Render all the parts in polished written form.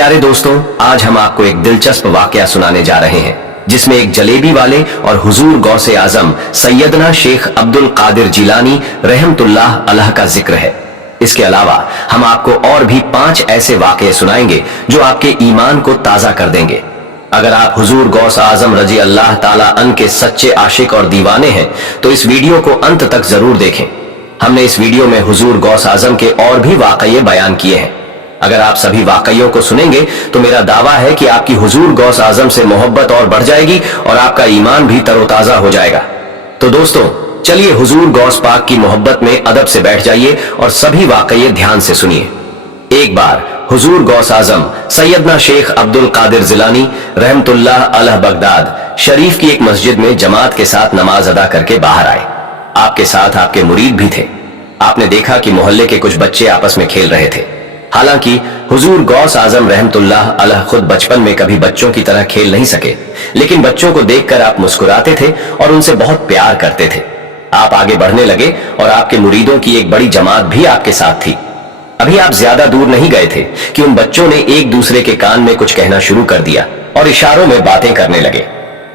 प्यारे दोस्तों, आज हम आपको एक दिलचस्प वाकया सुनाने जा रहे हैं जिसमें एक जलेबी वाले और हुजूर गौसे आजम सैयदना शेख अब्दुल कादिर जिलानी रहमतुल्लाह अलैह का जिक्र है। इसके अलावा हम आपको और भी 5 ऐसे वाकये सुनाएंगे जो आपके ईमान को ताजा कर देंगे। अगर आप हुजूर गौस आजम रजी अल्लाह ताला अन के सच्चे आशिक और दीवाने हैं तो इस वीडियो को अंत तक जरूर देखें। हमने इस वीडियो में हुजूर गौस आजम के और भी वाकये बयान किए हैं। अगर आप सभी वाकयों को सुनेंगे तो मेरा दावा है कि आपकी हुजूर गौस आजम से मोहब्बत और बढ़ जाएगी और आपका ईमान भी तरोताजा हो जाएगा। तो दोस्तों, चलिए हुजूर गौस पाक की मोहब्बत में अदब से बैठ जाइए और सभी वाकये ध्यान से सुनिए। एक बार हुजूर गौस आजम सैयदना शेख अब्दुल कादिर जिलानी रहमतुल्लाह अलैह बगदाद शरीफ की एक मस्जिद में जमात के साथ नमाज अदा करके बाहर आए। आपके साथ आपके मुरीद भी थे। आपने देखा कि मोहल्ले के कुछ बच्चे आपस में खेल रहे थे। हालांकि हुजूर गौस आजम रहमतुल्लाह अलैह खुद बचपन में कभी बच्चों की तरह खेल नहीं सके, लेकिन बच्चों को देखकर आप मुस्कुराते थे और उनसे बहुत प्यार करते थे। आप आगे बढ़ने लगे और आपके मुरीदों की एक बड़ी जमात भी आपके साथ थी। अभी आप ज्यादा दूर नहीं गए थे कि उन बच्चों ने एक दूसरे के कान में कुछ कहना शुरू कर दिया और इशारों में बातें करने लगे।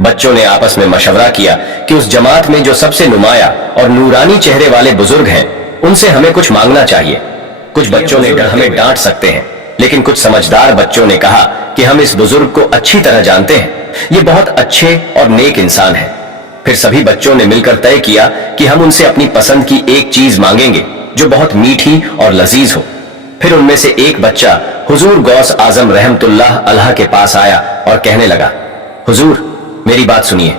बच्चों ने आपस में मशवरा किया कि उस जमात में जो सबसे नुमाया और नूरानी चेहरे वाले बुजुर्ग हैं, उनसे हमें कुछ मांगना चाहिए। कुछ बच्चों ने हमें डांट सकते हैं, लेकिन कुछ समझदार बच्चों ने कहा कि हम इस बुजुर्ग को अच्छी तरह जानते हैं, ये बहुत अच्छे और नेक इंसान हैं। फिर सभी बच्चों ने मिलकर तय किया कि हम उनसे अपनी पसंद की एक चीज मांगेंगे जो बहुत मीठी और लजीज हो। फिर उनमें से एक बच्चा हुजूर गौस आजम रहमतुल्लाह अलैह के पास आया और कहने लगा, हुजूर मेरी बात सुनिए।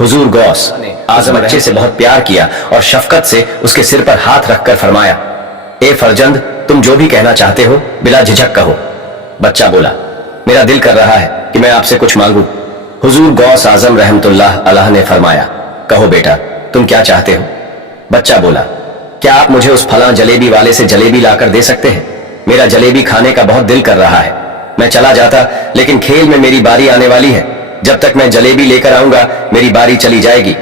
हुजूर गौस आजम बच्चे से बहुत प्यार किया और शफकत से उसके सिर पर हाथ रखकर फरमाया, ए फरजंद, तुम जो भी कहना चाहते हो बिला झिझक कहो। बच्चा बोला, मेरा दिल कर रहा है कि मैं आपसे कुछ मांगू। हुजूर गौस आजम रहमतुल्लाह अलैह ने फरमाया, कहो बेटा, तुम क्या चाहते हो? बच्चा बोला, क्या आप मुझे उस फलां जलेबी वाले से जलेबी लाकर दे सकते हैं? मेरा जलेबी खाने का बहुत दिल कर रहा है। मैं चला जाता, लेकिन खेल में मेरी बारी आने वाली है। जब तक मैं जलेबी लेकर आऊंगा मेरी बारी चली जाएगी।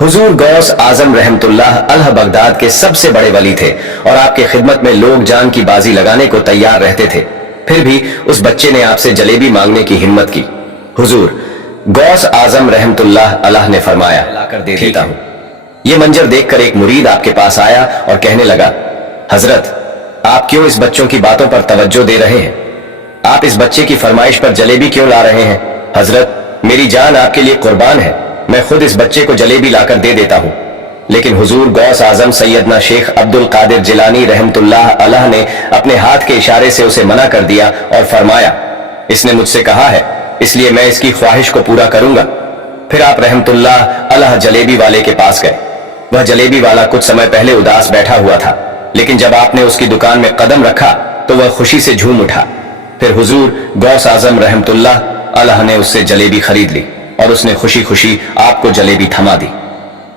हुजूर गौस आजम रहमतुल्लाह अलैह बगदाद के सबसे बड़े वली थे और आपके खिदमत में लोग जान की बाजी लगाने को तैयार रहते थे। फिर भी उस बच्चे ने आपसे जलेबी मांगने की हिम्मत की। हुजूर गौस आजम रहमतुल्लाह अलैह ने फरमाया, लाकर दे देता हूं। यह मंजर देखकर एक मुरीद आपके पास आया और कहने लगा, हजरत, आप क्यों इस बच्चों की बातों पर तवज्जो दे रहे हैं? आप इस बच्चे की फरमाइश पर जलेबी क्यों ला रहे हैं? हजरत, मेरी जान आपके लिए कुर्बान है, मैं खुद इस बच्चे को जलेबी लाकर दे देता हूं। लेकिन हुजूर गौस आजम सैयदना शेख अब्दुल कादिर जिलानी रहमतुल्लाह अलैह ने अपने हाथ के इशारे से उसे मना कर दिया और फरमाया, इसने मुझसे कहा है, इसलिए मैं इसकी ख्वाहिश को पूरा करूंगा। फिर आप रहमतुल्लाह अलैह जलेबी वाले के पास गए। वह जलेबी वाला कुछ समय पहले उदास बैठा हुआ था, लेकिन जब आपने उसकी दुकान में कदम रखा तो वह खुशी से झूम उठा। फिर हुजूर गौस आजम रहमतुल्लाह अलैह ने उससे जलेबी खरीद ली और उसने खुशी खुशी आपको जलेबी थमा दी।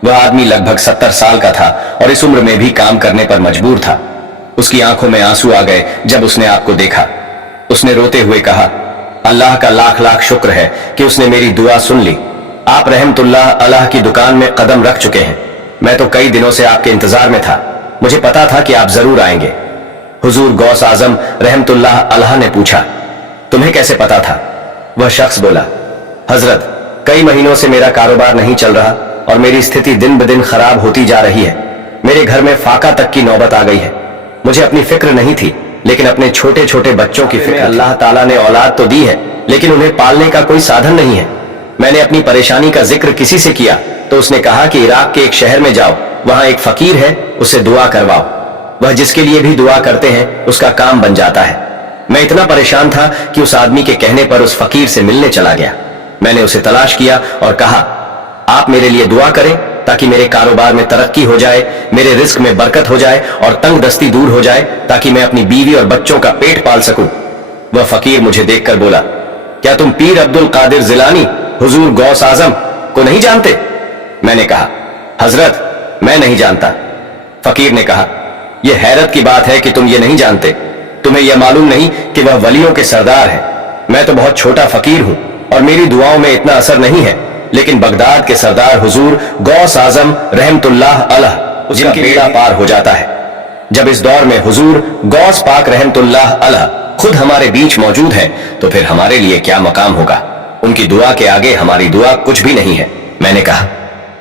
वह आदमी लगभग 70 साल का था और इस उम्र में भी काम करने पर मजबूर था। उसकी आंखों में आंसू आ गए जब उसने आपको देखा। उसने रोते हुए कहा, अल्लाह का लाख लाख शुक्र है कि उसने मेरी दुआ सुन ली। आप रहमतुल्लाह अलैह की दुकान में कदम रख चुके हैं। मैं तो कई दिनों से आपके इंतजार में था। मुझे पता था कि आप जरूर आएंगे। हुजूर गौस आजम रहमतुल्लाह अलैह ने पूछा, तुम्हें कैसे पता था? वह शख्स बोला, हजरत, कई महीनों से मेरा कारोबार नहीं चल रहा और मेरी स्थिति दिन ब दिन खराब होती जा रही है। मेरे घर में फाका तक की नौबत आ गई है। मुझे अपनी फिक्र नहीं थी, लेकिन अपने छोटे छोटे बच्चों की फिक्र। अल्लाह ताला ने औलाद तो दी है, लेकिन उन्हें पालने का कोई साधन नहीं है। मैंने अपनी परेशानी का जिक्र किसी से किया तो उसने कहा कि इराक के एक शहर में जाओ, वहां एक फकीर है, उससे दुआ करवाओ। वह जिसके लिए भी दुआ करते हैं उसका काम बन जाता है। मैं इतना परेशान था कि उस आदमी के कहने पर उस फकीर से मिलने चला गया। मैंने उसे तलाश किया और कहा, आप मेरे लिए दुआ करें ताकि मेरे कारोबार में तरक्की हो जाए, मेरे रिस्क में बरकत हो जाए और तंग दस्ती दूर हो जाए, ताकि मैं अपनी बीवी और बच्चों का पेट पाल सकूं। वह फकीर मुझे देखकर बोला, क्या तुम पीर अब्दुल कादिर जिलानी हुजूर गौस आजम को नहीं जानते? मैंने कहा, हजरत, मैं नहीं जानता। फकीर ने कहा, यह हैरत की बात है कि तुम ये नहीं जानते। तुम्हें यह मालूम नहीं कि वह वलियों के सरदार है। मैं तो बहुत छोटा फकीर हूं और मेरी दुआओं में इतना असर नहीं है, लेकिन बगदाद के सरदार हुजूर गौस आजम रहमतुल्लाह अलैह, जिनका बेड़ा पार हो जाता है। जब इस दौर में हुजूर गौस पाक रहमतुल्लाह अलैह खुद हमारे बीच मौजूद हैं, तो फिर हमारे लिए क्या मकाम होगा? उनकी दुआ के आगे हमारी दुआ कुछ भी नहीं है। मैंने कहा,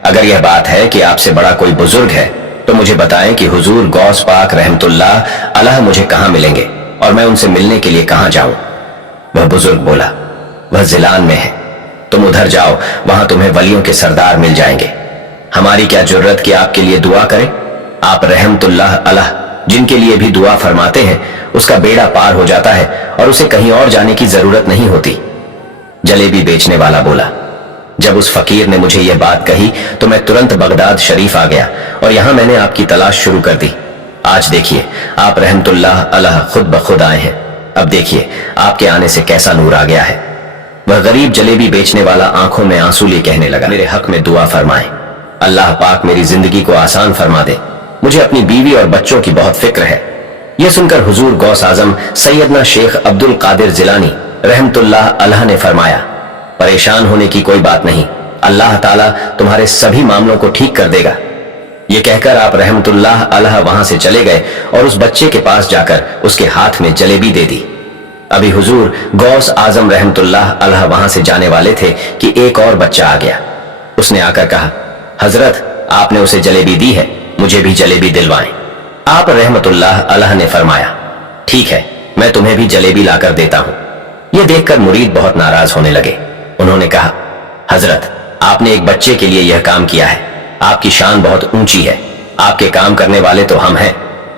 अगर यह बात है कि आपसे बड़ा कोई बुजुर्ग है तो मुझे बताएं कि हुजूर गौस पाक रहमतुल्लाह अलैह मुझे कहां मिलेंगे और मैं उनसे मिलने के लिए कहां जाऊं? वह बुजुर्ग बोला, वह जिलान में है, तुम उधर जाओ, वहां तुम्हें वलियों के सरदार मिल जाएंगे। हमारी क्या जरूरत कि आपके लिए दुआ करें? आप रहमतुल्लाह अलैह जिनके लिए भी दुआ फरमाते हैं उसका बेड़ा पार हो जाता है और उसे कहीं और जाने की जरूरत नहीं होती। जलेबी बेचने वाला बोला, जब उस फकीर ने मुझे यह बात कही तो मैं तुरंत बगदाद शरीफ आ गया और यहां मैंने आपकी तलाश शुरू कर दी। आज देखिए, आप रहमतुल्लाह अलैह खुद ब खुद आए हैं। अब देखिए आपके आने से कैसा नूर आ गया है। वह गरीब जलेबी बेचने वाला आंखों में आंसू लिए कहने लगा, मेरे हक में दुआ फरमाएं, अल्लाह पाक मेरी जिंदगी को आसान फरमा दे, मुझे अपनी बीवी और बच्चों की बहुत फिक्र है। यह सुनकर हुजूर गौस आजम सैयदना शेख अब्दुल कादिर जिलानी रहमतुल्लाह अलैह ने फरमाया, परेशान होने की कोई बात नहीं, अल्लाह ताला तुम्हारे सभी मामलों को ठीक कर देगा। यह कहकर आप रहमतुल्लाह अलैह वहां से चले गए और उस बच्चे के पास जाकर उसके हाथ में जलेबी दे दी। अभी हुजूर गौस आजम रहमतुल्लाह अलैह वहां से जाने वाले थे कि एक और बच्चा आ गया। उसने आकर कहा, हजरत आपने उसे जलेबी दी है, मुझे भी जलेबी दिलवाएं। आप रहमतुल्लाह अलैह ने फरमाया, ठीक है, मैं तुम्हें भी जलेबी लाकर देता हूं। यह देखकर मुरीद बहुत नाराज होने लगे। उन्होंने कहा, हजरत आपने एक बच्चे के लिए यह काम किया है, आपकी शान बहुत ऊंची है, आपके काम करने वाले तो हम हैं,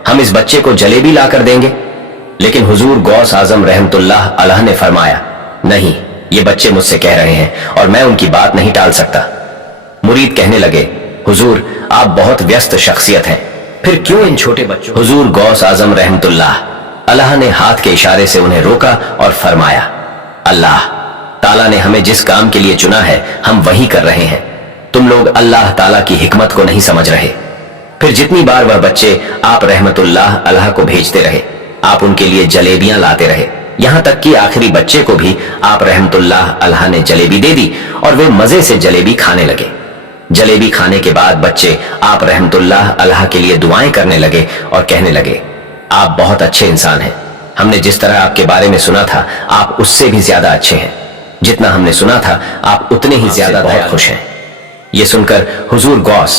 हम इस बच्चे को जलेबी लाकर देंगे। लेकिन हुजूर गौस आजम रहमतुल्लाह अलैह ने फरमाया, नहीं, ये बच्चे मुझसे कह रहे हैं और मैं उनकी बात नहीं टाल सकता। मुरीद कहने लगे, हुजूर आप बहुत व्यस्त शख्सियत हैं, फिर क्यों इन छोटे बच्चों? हुजूर गौस आजम रहमतुल्लाह अलैह ने हाथ के इशारे से उन्हें रोका और फरमाया, अल्लाह ताला ने हमें जिस काम के लिए चुना है हम वही कर रहे हैं, तुम लोग अल्लाह ताला की हिकमत को नहीं समझ रहे। फिर जितनी बार वह बच्चे आप रहमतुल्लाह अलैह को भेजते रहे, आप उनके लिए जलेबियां लाते रहे, यहां तक कि आखिरी बच्चे को भी आप रहमतुल्लाह अलैह ने जलेबी दे दी और वे मजे से जलेबी खाने लगे। जलेबी खाने के बाद बच्चे आप रहमतुल्लाह अलैह के लिए दुआएं करने लगे और कहने लगे, आप बहुत अच्छे इंसान हैं, हमने जिस तरह आपके बारे में सुना था आप उससे भी ज्यादा अच्छे हैं, जितना हमने सुना था आप उतने ही ज्यादा बहुत खुश हैं। यह सुनकर हुजूर गौस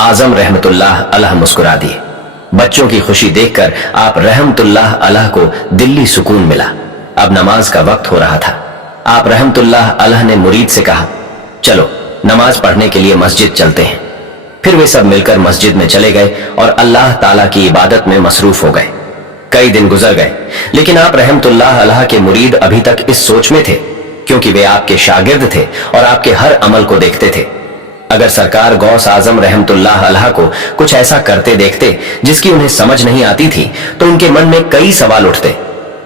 आजम रहमतुल्लाह अलैह मुस्कुरा दिए। बच्चों की खुशी देखकर आप रहमतुल्लाह अलैह को दिल्ली सुकून मिला। अब नमाज का वक्त हो रहा था। आप रहमतुल्लाह अलैह ने मुरीद से कहा, चलो नमाज पढ़ने के लिए मस्जिद चलते हैं। फिर वे सब मिलकर मस्जिद में चले गए और अल्लाह ताला की इबादत में मसरूफ हो गए। कई दिन गुजर गए, लेकिन आप रहमतुल्लाह अलैह के मुरीद अभी तक इस सोच में थे, क्योंकि वे आपके शागिर्द थे और आपके हर अमल को देखते थे। अगर सरकार गौस आजम रहमतुल्लाह अलैह को कुछ ऐसा करते देखते जिसकी उन्हें समझ नहीं आती थी तो उनके मन में कई सवाल उठते।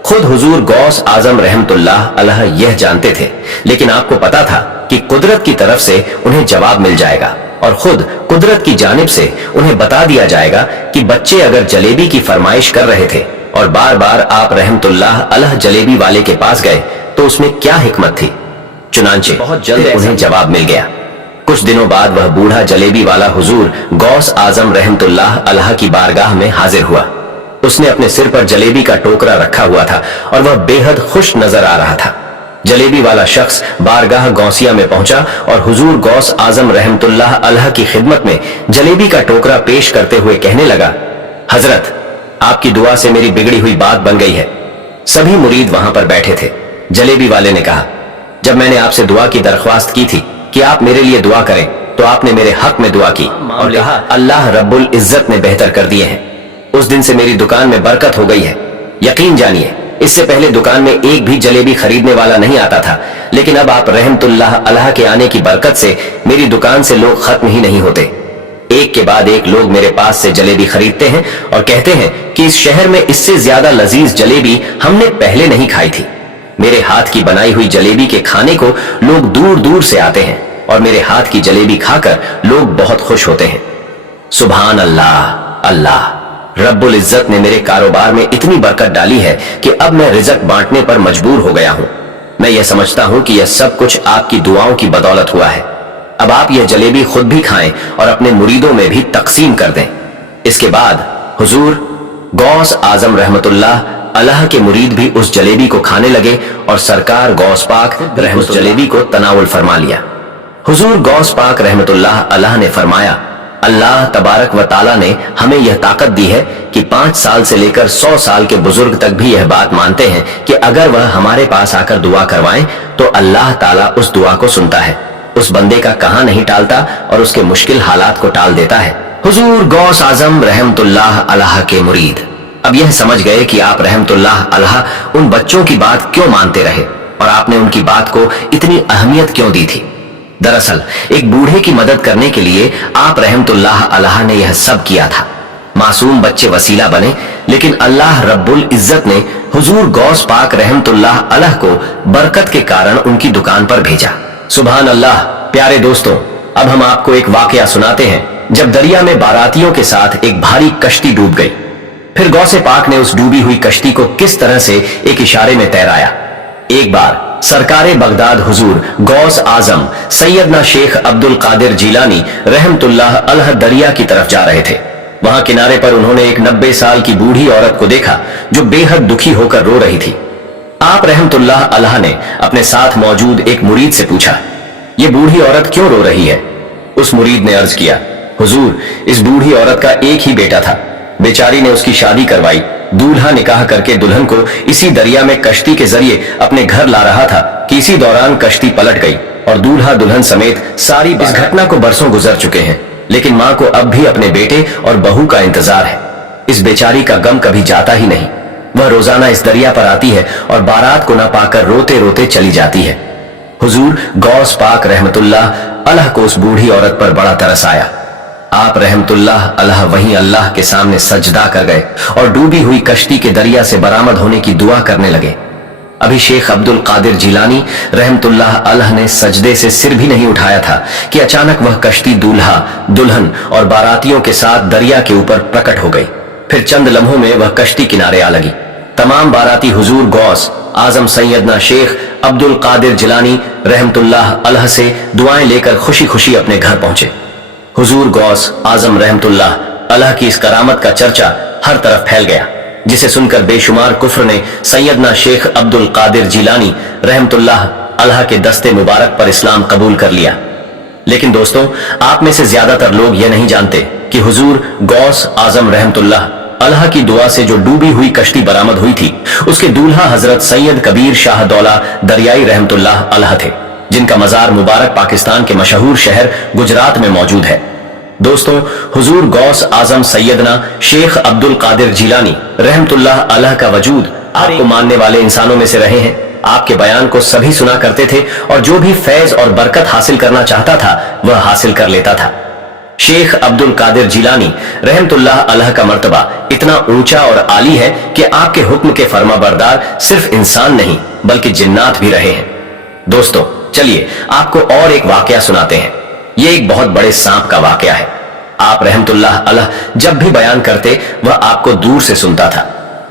खुद हुजूर गौस आजम रहमतुल्लाह अलैह यह जानते थे, लेकिन आपको पता था कि कुदरत की तरफ से उन्हें जवाब मिल जाएगा और खुद कुदरत की जानिब से उन्हें बता दिया जाएगा कि बच्चे अगर जलेबी की फरमाइश कर रहे थे और बार बार आप रहमतुल्लाह अलैह जलेबी वाले के पास गए तो उसमें क्या हिकमत थी। चुनांचे बहुत जल्द उन्हें जवाब मिल गया। कुछ दिनों बाद वह बूढ़ा जलेबी वाला हुजूर गौस आजम रहमतुल्लाह अलैह की बारगाह में हाजिर हुआ। उसने अपने सिर पर जलेबी का टोकरा रखा हुआ था और वह बेहद खुश नजर आ रहा था। जलेबी वाला शख्स बारगाह गौसिया में पहुंचा और हुजूर गौस आजम रहमतुल्लाह अलैह की खिदमत में जलेबी का टोकरा पेश करते हुए कहने लगा, हजरत आपकी दुआ से मेरी बिगड़ी हुई बात बन गई है। सभी मुरीद वहां पर बैठे थे। जलेबी वाले ने कहा, जब मैंने आपसे दुआ की दरख्वास्त की थी कि आप मेरे लिए दुआ करें तो आपने मेरे हक में दुआ की और कहा अल्लाह रब्बुल इज्जत ने बेहतर कर दिए हैं। उस दिन से मेरी दुकान में बरकत हो गई है। यकीन जानिए, इससे पहले दुकान में एक भी जलेबी खरीदने वाला नहीं आता था, लेकिन अब आप रहमतुल्लाह अलैह के आने की बरकत से मेरी दुकान से लोग खत्म ही नहीं होते। एक के बाद एक लोग मेरे पास से जलेबी खरीदते हैं और कहते हैं कि इस शहर में इससे ज्यादा लजीज जलेबी हमने पहले नहीं खाई थी। मेरे हाथ की बनाई हुई जलेबी के खाने को लोग दूर दूर से आते हैं और मेरे हाथ की जलेबी खाकर लोग बहुत खुश होते हैं। सुभान अल्लाह, अल्लाह रब्बुल इज्जत ने मेरे कारोबार में इतनी बरकत डाली है कि अब मैं रिज़्क बांटने पर मजबूर हो गया हूं। मैं यह समझता हूं कि यह सब कुछ आपकी दुआओं की बदौलत हुआ है। अब आप यह जलेबी खुद भी खाएं और अपने मुरीदों में भी तकसीम कर दें। इसके बाद हुजूर गौस आजम रहमतुल्लाह अल्लाह के मुरीद भी उस जलेबी को खाने लगे और सरकार गौस पाक उस जलेबी को तनावुल फरमा लिया। हुजूर गौस पाक रहमतुल्लाह अलैह ने फरमाया, अल्लाह तबारक व ताला ने हमें यह ताकत दी है कि 5 साल से लेकर 100 साल के बुजुर्ग तक भी यह बात मानते हैं कि अगर वह हमारे पास आकर दुआ करवाएं तो अल्लाह ताला उस दुआ को सुनता है, उस बंदे का कहां नहीं टालता और उसके मुश्किल हालात को टाल देता है। हुजूर गौस आजम रहमतुल्लाह अलैह के मुरीद अब यह समझ गए कि आप रहमतुल्लाह अलैह उन बच्चों की बात क्यों मानते रहे और आपने उनकी बात को इतनी अहमियत क्यों दी थी। दरअसल एक बूढ़े की मदद करने के लिए आप रहमतुल्लाह अलैह ने यह सब किया था। मासूम बच्चे वसीला बने, लेकिन अल्लाह रब्बुल इज्जत ने हुजूर गौस पाक रहमतुल्लाह अलैह को बरकत के कारण उनकी दुकान पर भेजा। सुभान अल्लाह। प्यारे दोस्तों, अब हम आपको एक वाकया सुनाते हैं जब दरिया में बारातियों के साथ एक भारी कश्ती डूब गई। फिर गौसे पाक ने उस डूबी हुई कश्ती को किस तरह से एक इशारे में तैराया। एक बार सरकारे बगदाद हुजूर गौस आजम सैयदना शेख अब्दुल कादिर जिलानी रहमतुल्लाह अलैह दरिया की तरफ जा रहे थे। वहां किनारे पर उन्होंने एक 90 साल की बूढ़ी औरत को देखा जो बेहद दुखी होकर रो रही थी। आप रहमतुल्लाह अलैह ने अपने साथ मौजूद एक मुरीद से पूछा, ये बूढ़ी औरत क्यों रो रही है? उस मुरीद ने अर्ज किया, हुजूर इस बूढ़ी औरत का एक ही बेटा था, बेचारी ने उसकी शादी करवाई, दूल्हा निकाह करके दुल्हन को इसी दरिया में कश्ती के जरिए अपने घर ला रहा था कि इसी दौरान कश्ती पलट गई और दूल्हा दुल्हन समेत सारी इस घटना को बरसों गुजर चुके हैं, लेकिन मां को अब भी अपने बेटे और बहू का इंतजार है। इस बेचारी का गम कभी जाता ही नहीं। वह रोजाना इस दरिया पर आती है और बारात को न पाकर रोते रोते चली जाती है। हुजूर गौस पाक रहमतुल्लाह अलैह को उस बूढ़ी औरत पर बड़ा तरस आया। आप रहमतुल्लाह अलैह वहीं अल्लाह के सामने सजदा कर गए और डूबी हुई कश्ती के दरिया से बरामद होने की दुआ करने लगे। अभी शेख अब्दुल कादिर जिलानी रहमतुल्लाह अलैह ने सजदे से सिर भी नहीं उठाया था कि अचानक वह कश्ती दूल्हा दुल्हन और बारातियों के साथ दरिया के ऊपर प्रकट हो गई। फिर चंद लम्हों में वह कश्ती किनारे आ लगी। तमाम बाराती हुजूर गौस आजम सैयदना शेख अब्दुल कादिर जिलानी रहमतुल्लाह अलैह से दुआएं लेकर खुशी खुशी अपने घर पहुंचे। हुजूर गौस आजम रहमतुल्लाह अलैह की इस करामत का चर्चा हर तरफ फैल गया, जिसे सुनकर बेशुमार कुफ्र ने सैयदना शेख अब्दुल कादिर जिलानी रहमतुल्लाह अलैह के दस्ते मुबारक पर इस्लाम कबूल कर लिया। लेकिन दोस्तों, आप में से ज्यादातर लोग यह नहीं जानते कि हुजूर गौस आजम रहमतुल्लाह अलैह की दुआ से जो डूबी हुई कश्ती बरामद हुई थी, उसके दूल्हा हजरत सैयद कबीर शाह दौला दरियाई रहमतुल्लाह अलैह थे, जिनका मजार मुबारक पाकिस्तान के मशहूर शहर गुजरात में मौजूद है। दोस्तों, हुजूर गौस आजम सैयदना शेख अब्दुल कादिर जिलानी रहमतुल्लाह अलैह का वजूद आपको मानने वाले इंसानों में से रहे हैं। आपके बयान को सभी सुना करते थे और जो भी फैज और बरकत हासिल करना चाहता था वह हासिल कर लेता था। शेख अब्दुल कादिर जिलानी रहमतुल्लाह अलैह का मर्तबा इतना ऊंचा और आली है कि आपके हुक्म के फरमाबरदार सिर्फ इंसान नहीं बल्कि जिन्नात भी रहे हैं। दोस्तों, चलिए आपको और एक वाकया सुनाते हैं। यह एक बहुत बड़े सांप का वाकया है। आप रहमतुल्लाह अलैह जब भी बयान करते वह आपको दूर से सुनता था।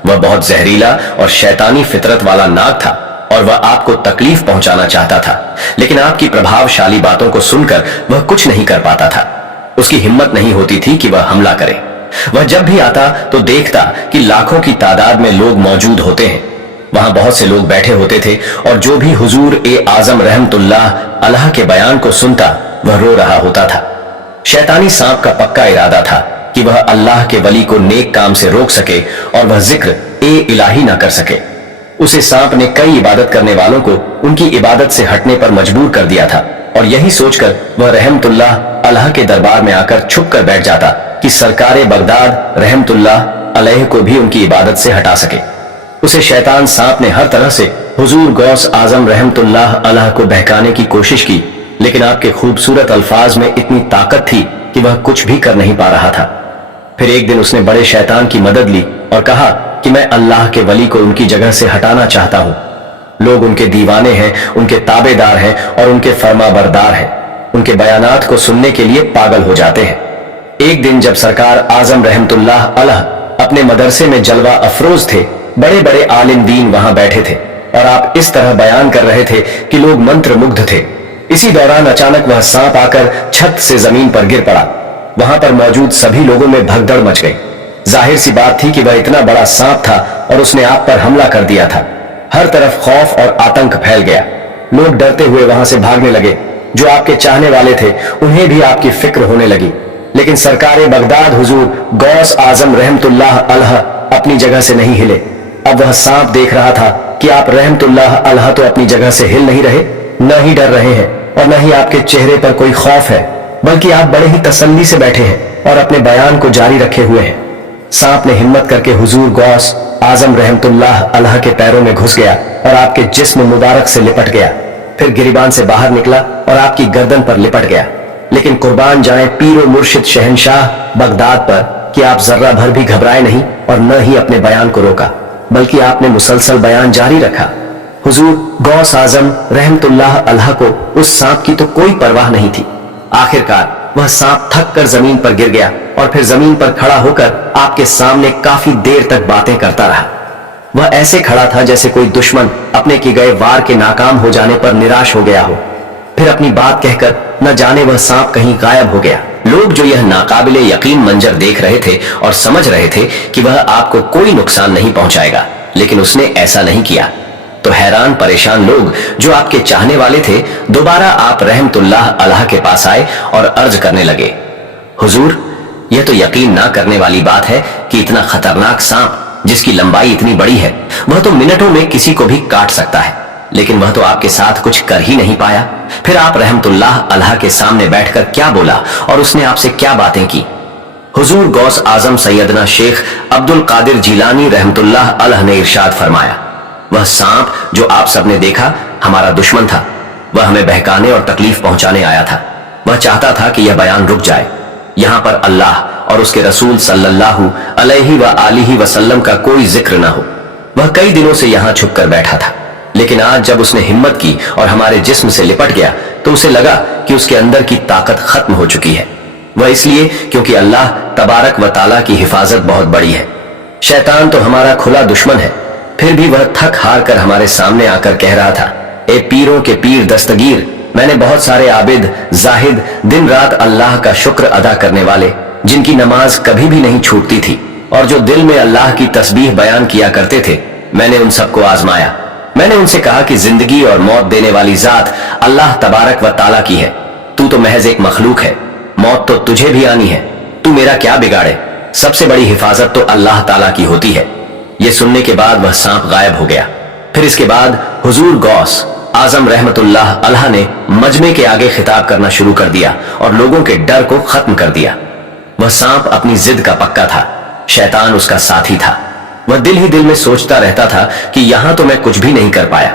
वह बहुत जहरीला और शैतानी फितरत वाला नाग था और वह आपको तकलीफ पहुंचाना चाहता था, लेकिन आपकी प्रभावशाली बातों को सुनकर वह कुछ नहीं कर पाता था। उसकी हिम्मत नहीं होती थी कि वह हमला करे। वह जब भी आता तो देखता कि लाखों की तादाद में लोग मौजूद होते हैं। वहां बहुत से लोग बैठे होते थे और जो भी हुजूर ए आजम रहमतुल्लाह अलैह के बयान को सुनता वह रो रहा होता था। शैतानी सांप का पक्का इरादा था कि वह अल्लाह के वली को नेक काम से रोक सके और वह जिक्र ए इलाही ना कर सके। उसे सांप ने कई इबादत करने वालों को उनकी इबादत से हटने पर मजबूर कर दिया था और यही सोचकर वह रहमतुल्लाह अलैह के दरबार में आकर छुप कर बैठ जाता कि सरकारे बगदाद रहमतुल्लाह अलैह को भी उनकी इबादत से हटा सके। उसे शैतान सांप ने हर तरह से हुजूर गौस आजम रहमतुल्लाह अलैह को बहकाने की कोशिश की, लेकिन आपके खूबसूरत अल्फाज में इतनी ताकत थी कि वह कुछ भी कर नहीं पा रहा था। फिर एक दिन उसने बड़े शैतान की मदद ली और कहा कि मैं अल्लाह के वली को उनकी जगह से हटाना चाहता हूं। लोग उनके दीवाने हैं, उनके ताबेदार हैं और उनके फरमाबरदार हैं। उनके बयानात को सुनने के लिए पागल हो जाते हैं। एक दिन जब सरकार आजम रहमतुल्लाह अलैह अपने मदरसे में जलवा अफरोज थे, बड़े बड़े आलिम दीन वहां बैठे थे और आप इस तरह बयान कर रहे थे कि लोग मंत्र मुग्ध थे। इसी दौरान अचानक वह सांप आकर छत से जमीन पर गिर पड़ा। वहां पर मौजूद सभी लोगों में भगदड़ मच गई। जाहिर सी बात थी कि वह इतना बड़ा सांप था और उसने आप पर हमला कर दिया था। हर तरफ खौफ और आतंक फैल गया। लोग डरते हुए वहां से भागने लगे। जो आपके चाहने वाले थे उन्हें भी आपकी फिक्र होने लगी। लेकिन सरकार बगदाद हुजूर गौस आजम रहमतुल्लाह अलैह अपनी जगह से नहीं हिले। अब वह सांप देख रहा था कि आप रहमतुल्लाह अलैह तो अपनी जगह से हिल नहीं रहे, न ही डर रहे हैं और न ही आपके चेहरे पर कोई खौफ है, बल्कि आप बड़े ही तसल्ली से बैठे हैं और अपने बयान को जारी रखे हुए हैं। सांप ने हिम्मत करके हुजूर गौस आजम रहमतुल्लाह अलैह के पैरों में घुस गया और आपके जिस्म मुबारक से लिपट गया। फिर गिरिबान से बाहर निकला और आपकी गर्दन पर लिपट गया। लेकिन कुर्बान जाए पीर और मुर्शिद शहनशाह बगदाद पर कि आप जर्रा भर भी घबराए नहीं और न ही अपने बयान को रोका, बल्कि आपने मुसलसल बयान जारी रखा। हुजूर गौस आजम रहमतुल्लाह अलैह को उस सांप की तो कोई परवाह नहीं थी। आखिरकार वह सांप थक कर जमीन पर गिर गया और फिर जमीन पर खड़ा होकर आपके सामने काफी देर तक बातें करता रहा। वह ऐसे खड़ा था जैसे कोई दुश्मन अपने किए गए वार के नाकाम हो जाने पर निराश हो गया हो। फिर अपनी बात कहकर न जाने वह सांप कहीं गायब हो गया। लोग जो यह नाकाबिले यकीन मंजर देख रहे थे और समझ रहे थे कि वह आपको कोई नुकसान नहीं पहुंचाएगा, लेकिन उसने ऐसा नहीं किया। तो हैरान परेशान लोग जो आपके चाहने वाले थे दोबारा आप रहमतुल्लाह अलैह के पास आए और अर्ज करने लगे, हुजूर यह तो यकीन ना करने वाली बात है कि इतना खतरनाक सांप जिसकी लंबाई इतनी बड़ी है वह तो मिनटों में किसी को भी काट सकता है, लेकिन वह तो आपके साथ कुछ कर ही नहीं पाया। फिर आप रहमतुल्लाह अलैह के सामने बैठकर क्या बोला और उसने आपसे क्या बातें की? हुजूर गौस आजम सैयदना शेख अब्दुल कादिर जिलानी रहमतुल्लाह अलैह ने इरशाद फरमाया, वह सांप जो आप सबने देखा हमारा दुश्मन था। वह हमें बहकाने और तकलीफ पहुंचाने आया था। वह चाहता था कि यह बयान रुक जाए। यहां पर अल्लाह और उसके रसूल सल्लल्लाहु अलैहि व आलिहि वसल्लम का कोई जिक्र न हो। वह कई दिनों से यहां छुप कर बैठा था, लेकिन आज जब उसने हिम्मत की और हमारे जिस्म से लिपट गया तो उसे लगा कि उसके अंदर की ताकत खत्म हो चुकी है। वह इसलिए क्योंकि अल्लाह तबारक व ताला की हिफाजत बहुत बड़ी है। शैतान तो हमारा खुला दुश्मन है, फिर भी वह थक हार कर हमारे सामने आकर कह रहा था, ए पीरों के पीर दस्तगीर, मैंने बहुत सारे आबिद जाहिद दिन रात अल्लाह का शुक्र अदा करने वाले जिनकी नमाज कभी भी नहीं छूटती थी और जो दिल में अल्लाह की तस्बीह बयान किया करते थे, मैंने उन सबको आजमाया। मैंने उनसे कहा कि जिंदगी और मौत देने वाली जात अल्लाह तबारक व ताला की है। तू तो महज एक मखलूक है, मौत तो तुझे भी आनी है, तू मेरा क्या बिगाड़े। सबसे बड़ी हिफाजत तो अल्लाह ताला की होती है। ये सुनने के बाद वह सांप गायब हो गया। फिर इसके बाद हुजूर गौस आजम रहमतुल्लाह अलैह ने मजमे के आगे खिताब करना शुरू कर दिया और लोगों के डर को खत्म कर दिया। वह सांप अपनी जिद का पक्का था, शैतान उसका साथी था। वह दिल ही दिल में सोचता रहता था कि यहां तो मैं कुछ भी नहीं कर पाया।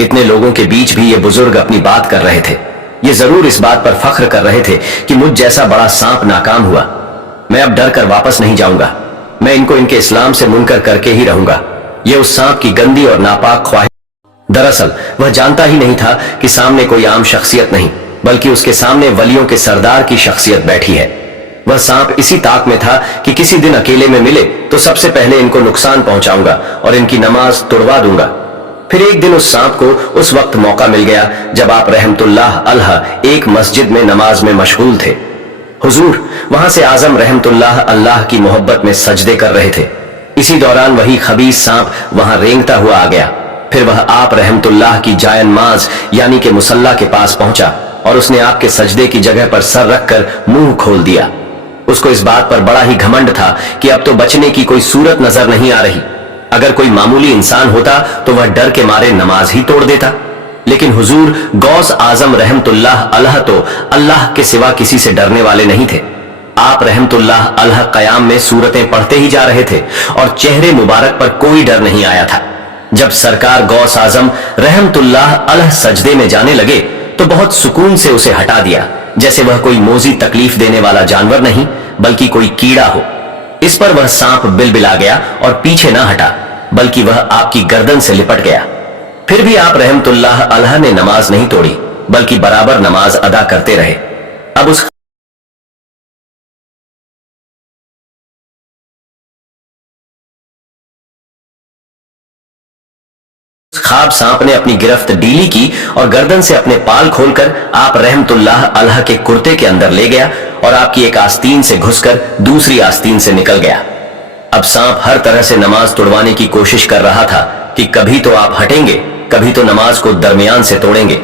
इतने लोगों के बीच भी ये बुजुर्ग अपनी बात कर रहे थे। ये जरूर इस बात पर फख्र कर रहे थे कि मुझ जैसा बड़ा सांप नाकाम हुआ। मैं अब डर कर वापस नहीं जाऊंगा। मैं इनको इनके इस्लाम से मुनकर करके ही रहूंगा। ये उस सांप की गंदी और नापाक ख्वाहिश। दरअसल वह जानता ही नहीं था कि सामने कोई आम शख्सियत नहीं, बल्कि उसके सामने वलियों के सरदार की शख्सियत बैठी है। वह सांप इसी ताक में था कि किसी दिन अकेले में मिले तो सबसे पहले इनको नुकसान पहुंचाऊंगा और इनकी नमाज तुड़वा दूंगा। फिर एक दिन उस सांप को उस वक्त मौका मिल गया जब आप रहमतुल्लाह अलैह एक मस्जिद में नमाज में मशगूल थे। हुजूर वहां से आजम रहमतुल्लाह अल्लाह की मोहब्बत में सजदे कर रहे थे। इसी दौरान वही खबीस सांप वहां रेंगता हुआ आ गया। फिर वह आप रहमतुल्लाह की जायनमाज यानी कि मुसल्ला के पास पहुंचा और उसने आपके सजदे की जगह पर सर रखकर मुंह खोल दिया। उसको इस बात पर बड़ा ही घमंड था कि अब तो बचने की कोई सूरत नजर नहीं आ रही। अगर कोई मामूली इंसान होता तो वह डर के मारे नमाज ही तोड़ देता, लेकिन हुजूर गौस आजम रहमतुल्लाह अलैह तो अल्लाह के सिवा किसी से डरने वाले नहीं थे। आप रहमतुल्लाह अलैह कयाम में सूरतें पढ़ते ही जा रहे थे और चेहरे मुबारक पर कोई डर नहीं आया था। जब सरकार गौस आजम रहमतुल्लाह अलैह सजदे में जाने लगे तो बहुत सुकून से उसे हटा दिया, जैसे वह कोई मोजी तकलीफ देने वाला जानवर नहीं बल्कि कोई कीड़ा हो। इस पर वह सांप बिलबिला गया और पीछे ना हटा, बल्कि वह आपकी गर्दन से लिपट गया। फिर भी आप रहमतुल्लाह अलैह ने नमाज नहीं तोड़ी, बल्कि बराबर नमाज अदा करते रहे। अब उस ख्वाब सांप ने अपनी गिरफ्त ढीली की और गर्दन से अपने पाल खोलकर आप रहमतुल्लाह अलैह के कुर्ते के अंदर ले गया और आपकी एक आस्तीन से घुसकर दूसरी आस्तीन से निकल गया। अब सांप हर तरह से नमाज तोड़वाने की कोशिश कर रहा था कि कभी तो आप हटेंगे, कभी तो नमाज को दरमियान से तोड़ेंगे।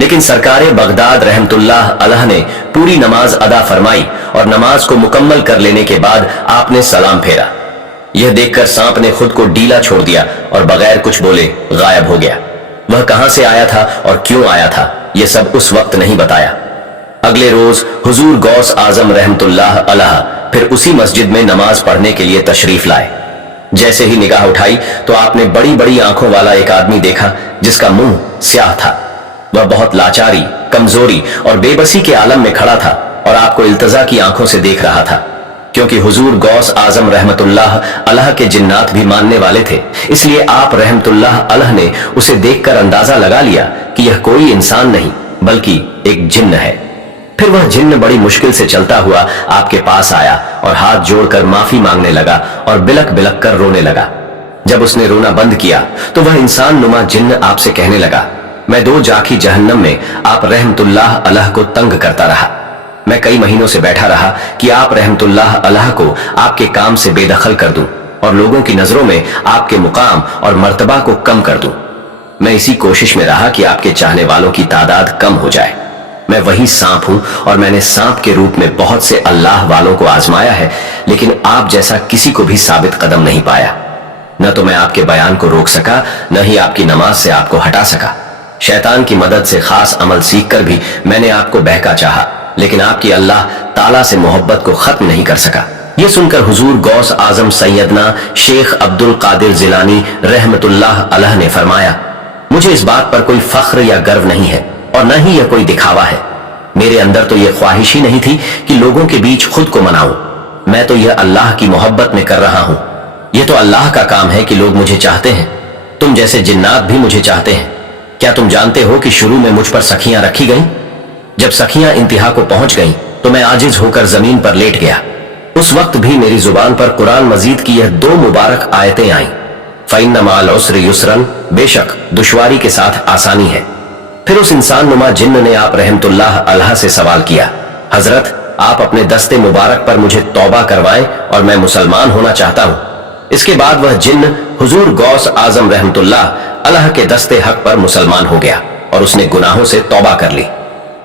लेकिन सरकारे बगदाद रहमतुल्लाह अलैह ने पूरी नमाज अदा फरमाई और नमाज को मुकम्मल कर लेने के बाद आपने सलाम फेरा। यह देखकर सांप ने खुद को डीला छोड़ दिया और बगैर कुछ बोले गायब हो गया। वह कहां से आया था और क्यों आया था, यह सब उस वक्त नहीं बताया। अगले रोज हुजूर गौस आजम रहमतुल्लाह अलैह फिर उसी मस्जिद में नमाज पढ़ने के लिए तशरीफ लाए। जैसे ही निगाह उठाई तो आपने बड़ी बड़ी आंखों वाला एक आदमी देखा जिसका मुंह स्याह था। वह बहुत लाचारी, कमजोरी और बेबसी के आलम में खड़ा था और आपको इल्तजा की आंखों से देख रहा था। क्योंकि हुजूर गौस आजम रहमतुल्लाह अलैह के जिन्नात भी मानने वाले थे, इसलिए आप रहमतुल्लाह अलैह ने उसे देखकर अंदाजा लगा लिया कि यह कोई इंसान नहीं बल्कि एक जिन्न है। फिर वह जिन्न बड़ी मुश्किल से चलता हुआ आपके पास आया और हाथ जोड़कर माफी मांगने लगा और बिलक बिलक कर रोने लगा। जब उसने रोना बंद किया तो वह इंसान नुमा जिन्न आपसे कहने लगा, मैं दो जाखी जहन्नम में आप रहमतुल्लाह अलैह को तंग करता रहा। मैं कई महीनों से बैठा रहा कि आप रहमतुल्लाह अलैह को आपके काम से बेदखल कर दूं और लोगों की नजरों में आपके मुकाम और मर्तबा को कम कर दूं। मैं इसी कोशिश में रहा कि आपके चाहने वालों की तादाद कम हो जाए। मैं वही सांप हूं और मैंने सांप के रूप में बहुत से अल्लाह वालों को आजमाया है, लेकिन आप जैसा किसी को भी साबित कदम नहीं पाया। न तो मैं आपके बयान को रोक सका, न ही आपकी नमाज से आपको हटा सका। शैतान की मदद से खास अमल सीखकर भी मैंने आपको बहका चाहा, लेकिन आपकी अल्लाह ताला से मोहब्बत को खत्म नहीं कर सका। यह सुनकर हुजूर गौस आजम सैयदना शेख अब्दुल कादिर जिलानी रहमतुल्लाह अलैह ने फरमाया, मुझे इस बात पर कोई फख्र या गर्व नहीं है और न ही यह कोई दिखावा है। मेरे अंदर तो यह ख्वाहिश ही नहीं थी कि लोगों के बीच खुद को मनाऊं। मैं तो यह अल्लाह की मोहब्बत में कर रहा हूं। यह तो अल्लाह का काम है कि लोग मुझे चाहते हैं। तुम जैसे जिन्नात भी मुझे चाहते हैं। क्या तुम जानते हो कि शुरू में मुझ पर सखियां रखी गईं? जब सखियां इंतहा को पहुंच गईं तो मैं आजिज होकर जमीन पर लेट गया। उस वक्त भी मेरी जुबान पर कुरान मजीद की यह दो मुबारक आयतें आईं, फ़इन्न मअल उसरि युस्रन, बेशक दुश्वारी के साथ आसानी है। फिर उस इंसान नुमा जिन्न ने आप रहमतुल्लाह अलैह से सवाल किया, हजरत आप अपने दस्ते मुबारक पर मुझे तौबा करवाएं और मैं मुसलमान होना चाहता हूं। इसके बाद वह जिन्न हुजूर गौस आजम रहमतुल्लाह अलैह के दस्ते हक पर मुसलमान हो गया और उसने गुनाहों से तौबा कर ली।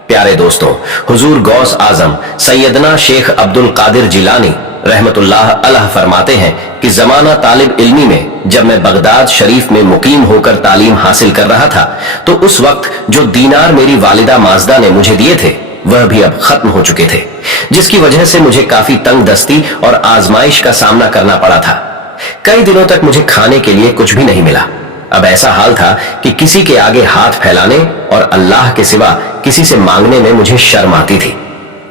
प्यारे दोस्तों, हुजूर गौस आजम सैयदना शेख अब्दुल कादिर जिलानी रहमतुल्लाह अलैह फरमाते हैं कि जमाना तालिब इल्मी में जब मैं बगदाद शरीफ में मुकीम होकर तालीम हासिल कर रहा था तो उस वक्त जो दीनार मेरी वालिदा माजदा ने मुझे दिए थे वह भी अब खत्म हो चुके थे, जिसकी वजह से मुझे काफी तंग दस्ती और आजमाइश का सामना करना पड़ा था। कई दिनों तक मुझे खाने के लिए कुछ भी नहीं मिला। अब ऐसा हाल था कि किसी के आगे हाथ फैलाने और अल्लाह के सिवा किसी से मांगने में मुझे शर्म आती थी।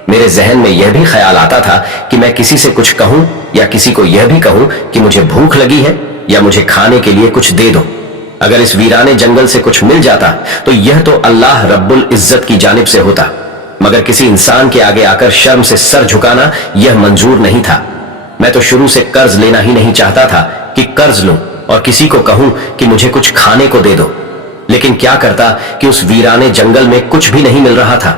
मेरे जहन में यह भी ख्याल आता था कि मैं किसी से कुछ कहूं या किसी को यह भी कहूं कि मुझे भूख लगी है या मुझे खाने के लिए कुछ दे दो। अगर इस वीराने जंगल से कुछ मिल जाता तो यह तो अल्लाह रब्बुल इज्जत की जानिब से होता, मगर किसी इंसान के आगे आकर शर्म से सर झुकाना यह मंजूर नहीं था। मैं तो शुरू से कर्ज लेना ही नहीं चाहता था कि कर्ज लूं और किसी को कहूं कि मुझे कुछ खाने को दे दो, लेकिन क्या करता कि उस वीराने जंगल में कुछ भी नहीं मिल रहा था।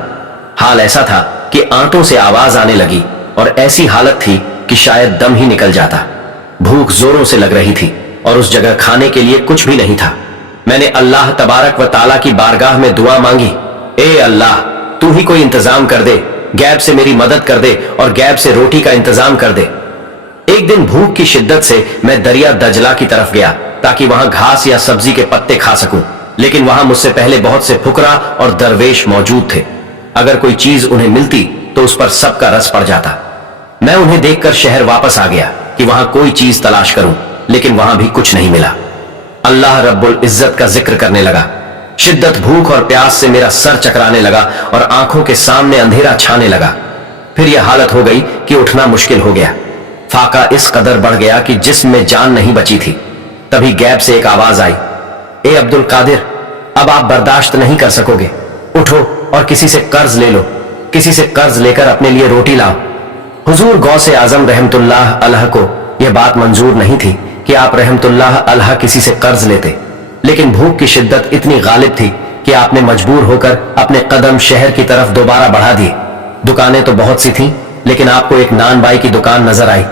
हाल ऐसा था कि आंतों से आवाज आने लगी और ऐसी हालत थी कि शायद दम ही निकल जाता। भूख जोरों से लग रही थी और उस जगह खाने के लिए कुछ भी नहीं था। मैंने अल्लाह तबारक व ताला की बारगाह में दुआ मांगी, ए अल्लाह तू ही कोई इंतजाम कर दे, गैब से मेरी मदद कर दे और गैब से रोटी का इंतजाम कर दे। एक दिन भूख की शिद्दत से मैं दरिया दजला की तरफ गया ताकि वहां घास या सब्जी के पत्ते खा सकूं, लेकिन वहां मुझसे पहले बहुत से फुकरा और दरवेश मौजूद थे। अगर कोई चीज उन्हें मिलती तो उस पर सबका रस पड़ जाता। मैं उन्हें देखकर शहर वापस आ गया कि वहां कोई चीज तलाश करूं, लेकिन वहां भी कुछ नहीं मिला। अल्लाह रब्बुल इज्जत का जिक्र करने लगा। शिद्दत भूख और प्यास से मेरा सर चकराने लगा और आंखों के सामने अंधेरा छाने लगा। फिर यह हालत हो गई कि उठना मुश्किल हो गया। फाका इस कदर बढ़ गया कि जिस्म में जान नहीं बची थी। तभी गैब से एक आवाज आई, ए अब्दुल कादिर, अब आप बर्दाश्त नहीं कर सकोगे, उठो और किसी से कर्ज ले लो, किसी से कर्ज लेकर अपने लिए रोटी लाओ। हुजूर गौसे आजम रहमतुल्लाह अलैह को यह बात मंजूर नहीं थी कि आप रहमतुल्लाह अलैह किसी से कर्ज लेते, लेकिन भूख की शिद्दत इतनी गालिब थी कि आपने मजबूर होकर अपने कदम शहर की तरफ दोबारा बढ़ा दिए। दुकानें तो बहुत सी थीं, लेकिन आपको एक नान बाई की दुकान नजर आई।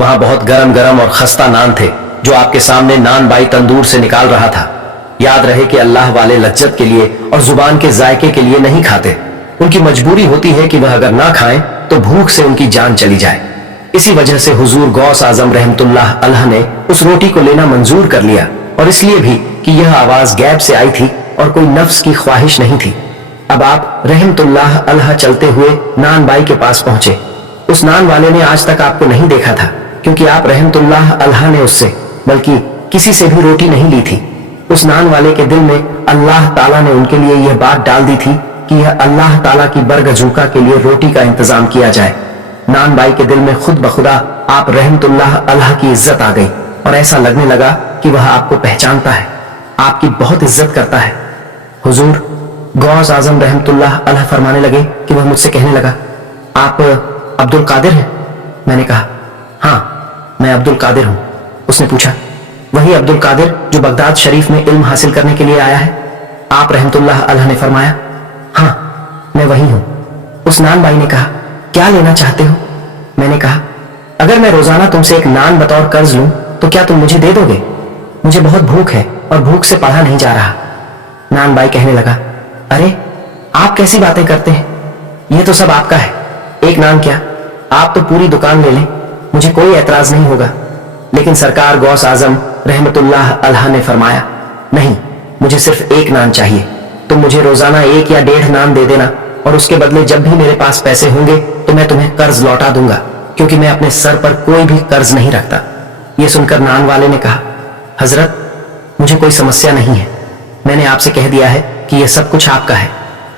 वहां बहुत गरम गरम और खस्ता नान थे जो आपके सामने नान बाई तंदूर से निकाल रहा था। याद रहे कि अल्लाह वाले लज्जत के लिए और जुबान के जायके के लिए नहीं खाते, उनकी मजबूरी होती है कि वह अगर ना खाएं तो भूख से उनकी जान चली जाए। इसी वजह से हुजूर गौस आजम रहमतुल्लाह अलैह ने उस रोटी को लेना मंजूर कर लिया, और इसलिए भी कि यह आवाज गैब से आई थी और कोई नफ्स की ख्वाहिश नहीं थी। अब आप रहमतुल्लाह अलैह चलते हुए नान बाई के पास पहुंचे। उस नान वाले ने आज तक आपको नहीं देखा था, क्योंकि आप रहमतुल्लाह अलैह ने उससे बल्कि किसी से भी रोटी नहीं ली थी। उस नान वाले के दिल में अल्लाह ताला ने उनके लिए यह बात डाल दी थी कि यह अल्लाह ताला की बरगजूका के लिए रोटी का इंतजाम किया जाए। नान बाई के दिल में खुद बखुदा आप रहमतुल्लाह अलैह की इज्जत आ गई, और ऐसा लगने लगा कि वह आपको पहचानता है, आपकी बहुत इज्जत करता है। हुजूर गौस आजम रहमतुल्लाह अलैह फरमाने लगे कि वह मुझसे कहने लगा, आप अब्दुल कादिर हैं? मैंने कहा, हाँ मैं अब्दुल कादिर हूं। उसने पूछा, वही अब्दुल कादिर जो बगदाद शरीफ में इल्म हासिल करने के लिए आया है? आप रहमतुल्लाह अलैह ने फरमाया, हाँ मैं वही हूं। उस नान बाई ने कहा, क्या लेना चाहते हो? मैंने कहा, अगर मैं रोजाना तुमसे एक नान बतौर कर्ज लूं तो क्या तुम मुझे दे दोगे? मुझे बहुत भूख है और भूख से पढ़ा नहीं जा रहा। नान बाई कहने लगा, अरे आप कैसी बातें करते हैं, ये तो सब आपका है। एक नान क्या, आप तो पूरी दुकान ले लें, मुझे कोई एतराज नहीं होगा। लेकिन सरकार गौस आजम रहमतुल्लाह अलैह ने फरमाया, नहीं मुझे सिर्फ एक नान चाहिए। तुम मुझे रोजाना 1 या 1.5 नान दे देना, और उसके बदले जब भी मेरे पास पैसे होंगे तो मैं तुम्हें कर्ज लौटा दूंगा, क्योंकि मैं अपने सर पर कोई भी कर्ज नहीं रखता। यह सुनकर नान वाले ने कहा, हजरत मुझे कोई समस्या नहीं है, मैंने आपसे कह दिया है कि यह सब कुछ आपका है,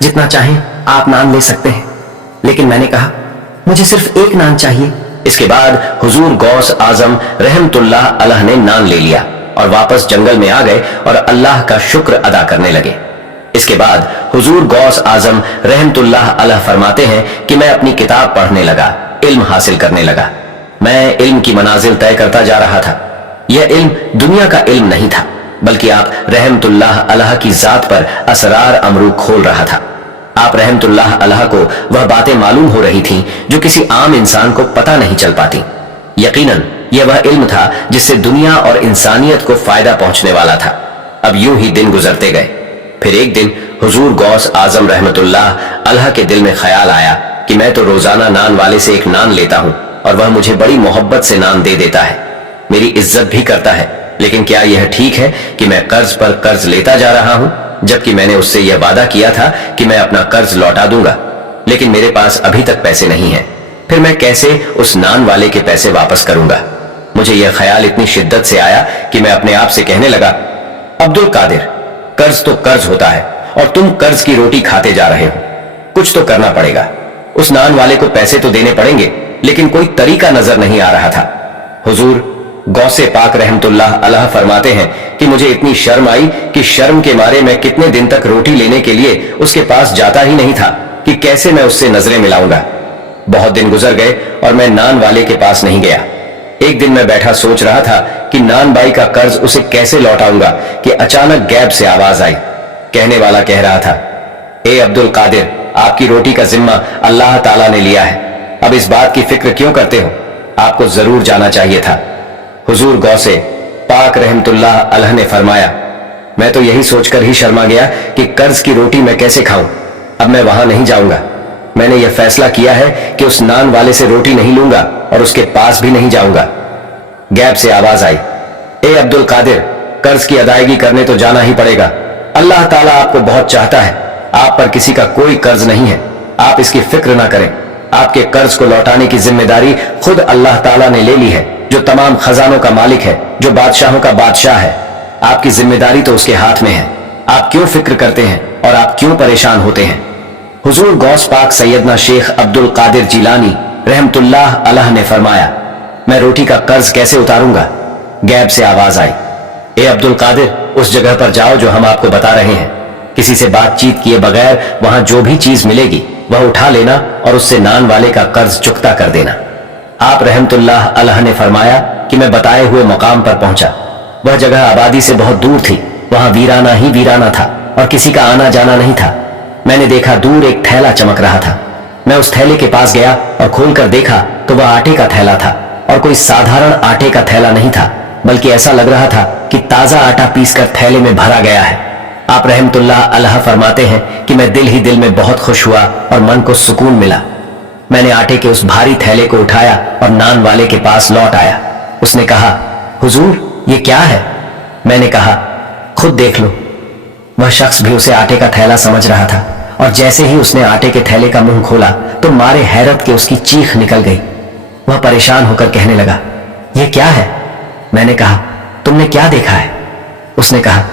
जितना चाहें आप नान ले सकते हैं। लेकिन मैंने कहा, मुझे सिर्फ एक नान चाहिए। इसके बाद हुजूर गौस आजम रहमतुल्लाह अलैह ने नान ले लिया और वापस जंगल में आ गए और अल्लाह का शुक्र अदा करने लगे। इसके बाद हुजूर गौस आजम रहमतुल्लाह अलैह फरमाते हैं कि मैं अपनी किताब पढ़ने लगा, इल्म हासिल करने लगा। मैं इल्म की मनाजिल तय करता जा रहा था। यह इल्म दुनिया का इल्म नहीं था, बल्कि आप रहमतुल्लाह अलैह की जात पर असरार अमरू खोल रहा था। आप रहमतुल्लाह अलैह को वह बातें मालूम हो रही थीं जो किसी आम इंसान को पता नहीं चल पाती। यकीनन यह वह इल्म था जिससे दुनिया और इंसानियत को फायदा पहुंचने वाला था। अब यूं ही दिन गुजरते गए। फिर एक दिन हुजूर गौस आजम रहमतुल्लाह अलैह के दिल में ख्याल आया कि मैं तो रोजाना नान वाले से एक नान लेता हूं और वह मुझे बड़ी मोहब्बत से नान दे देता है, मेरी इज्जत भी करता है, लेकिन क्या यह ठीक है कि मैं कर्ज पर कर्ज लेता जा रहा हूं, जबकि मैंने उससे यह वादा किया था कि मैं अपना कर्ज लौटा दूंगा, लेकिन मेरे पास अभी तक पैसे नहीं हैं। फिर मैं कैसे उस नान वाले के पैसे वापस करूंगा? मुझे यह ख्याल इतनी शिद्दत से आया कि मैं अपने आप से कहने लगा, अब्दुल कादिर, कर्ज तो कर्ज होता है और तुम कर्ज की रोटी खाते जा रहे हो, कुछ तो करना पड़ेगा। उस नान वाले को पैसे तो देने पड़ेंगे, लेकिन कोई तरीका नजर नहीं आ रहा था। हुजूर गौसे पाक रहमतुल्लाह अलैह फरमाते हैं कि मुझे इतनी शर्म आई कि शर्म के मारे मैं कितने दिन तक रोटी लेने के लिए उसके पास जाता ही नहीं था कि कैसे मैं उससे नजरें मिलाऊंगा। बहुत दिन गुजर गए और मैं नान वाले के पास नहीं गया। एक दिन मैं बैठा सोच रहा था कि नान बाई का कर्ज उसे कैसे लौटाऊंगा कि अचानक गैब से आवाज आई। कहने वाला कह रहा था, ए अब्दुल कादिर, आपकी रोटी का जिम्मा अल्लाह ताला ने लिया है, अब इस बात की फिक्र क्यों करते हो? आपको जरूर जाना चाहिए था। हुजूर गौसे पाक रहमतुल्लाह अलैह ने फरमाया, मैं तो यही सोचकर ही शर्मा गया कि कर्ज की रोटी मैं कैसे खाऊं। अब मैं वहां नहीं जाऊंगा। मैंने यह फैसला किया है कि उस नान वाले से रोटी नहीं लूंगा और उसके पास भी नहीं जाऊंगा। गैब से आवाज आई, ए अब्दुल कादिर, कर्ज की अदायगी करने तो जाना ही पड़ेगा। अल्लाह ताला आपको बहुत चाहता है, आप पर किसी का कोई कर्ज नहीं है, आप इसकी फिक्र ना करें। आपके कर्ज को लौटाने की जिम्मेदारी खुद अल्लाह ताला ने ले ली है, जो तमाम खजानों का मालिक है, जो बादशाहों का बादशाह है। आपकी जिम्मेदारी तो उसके हाथ में है। आप क्यों फिक्र करते हैं और आप क्यों परेशान होते हैं? हुजूर गौस पाक सैयदना शेख अब्दुल कादिर जिलानी रहमतुल्लाह अलैह ने फरमाया, मैं रोटी का कर्ज कैसे उतारूंगा? गैब से आवाज आई, ए अब्दुल कादिर, उस जगह पर जाओ जो हम आपको बता रहे हैं। किसी से बातचीत किए बगैर वहां जो भी चीज मिलेगी वह उठा लेना और उससे नान वाले का कर्ज चुकता कर देना। आप रहमतुल्लाह अलैह ने फरमाया कि मैं बताए हुए मकाम पर पहुंचा। वह जगह आबादी से बहुत दूर थी, वहां वीराना ही वीराना था और किसी का आना जाना नहीं था। मैंने देखा दूर एक थैला चमक रहा था। मैं उस थैले के पास गया और खोलकर देखा तो वह आटे का थैला था और कोई साधारण आटे का थैला नहीं था, बल्कि ऐसा लग रहा था कि ताजा आटा पीसकर थैले में भरा गया है। आप रहमतुल्लाह अलैह फरमाते हैं कि मैं दिल ही दिल में बहुत खुश हुआ और मन को सुकून मिला। मैंने आटे के उस भारी थैले को उठाया और नान वाले के पास लौट आया। उसने कहा, हुजूर ये क्या है? मैंने कहा, खुद देख लो। वह शख्स भी उसे आटे का थैला समझ रहा था, और जैसे ही उसने आटे के थैले का मुंह खोला तो मारे हैरत के उसकी चीख निकल गई। वह परेशान होकर कहने लगा, यह क्या है? मैंने कहा, तुमने क्या देखा है? उसने कहा,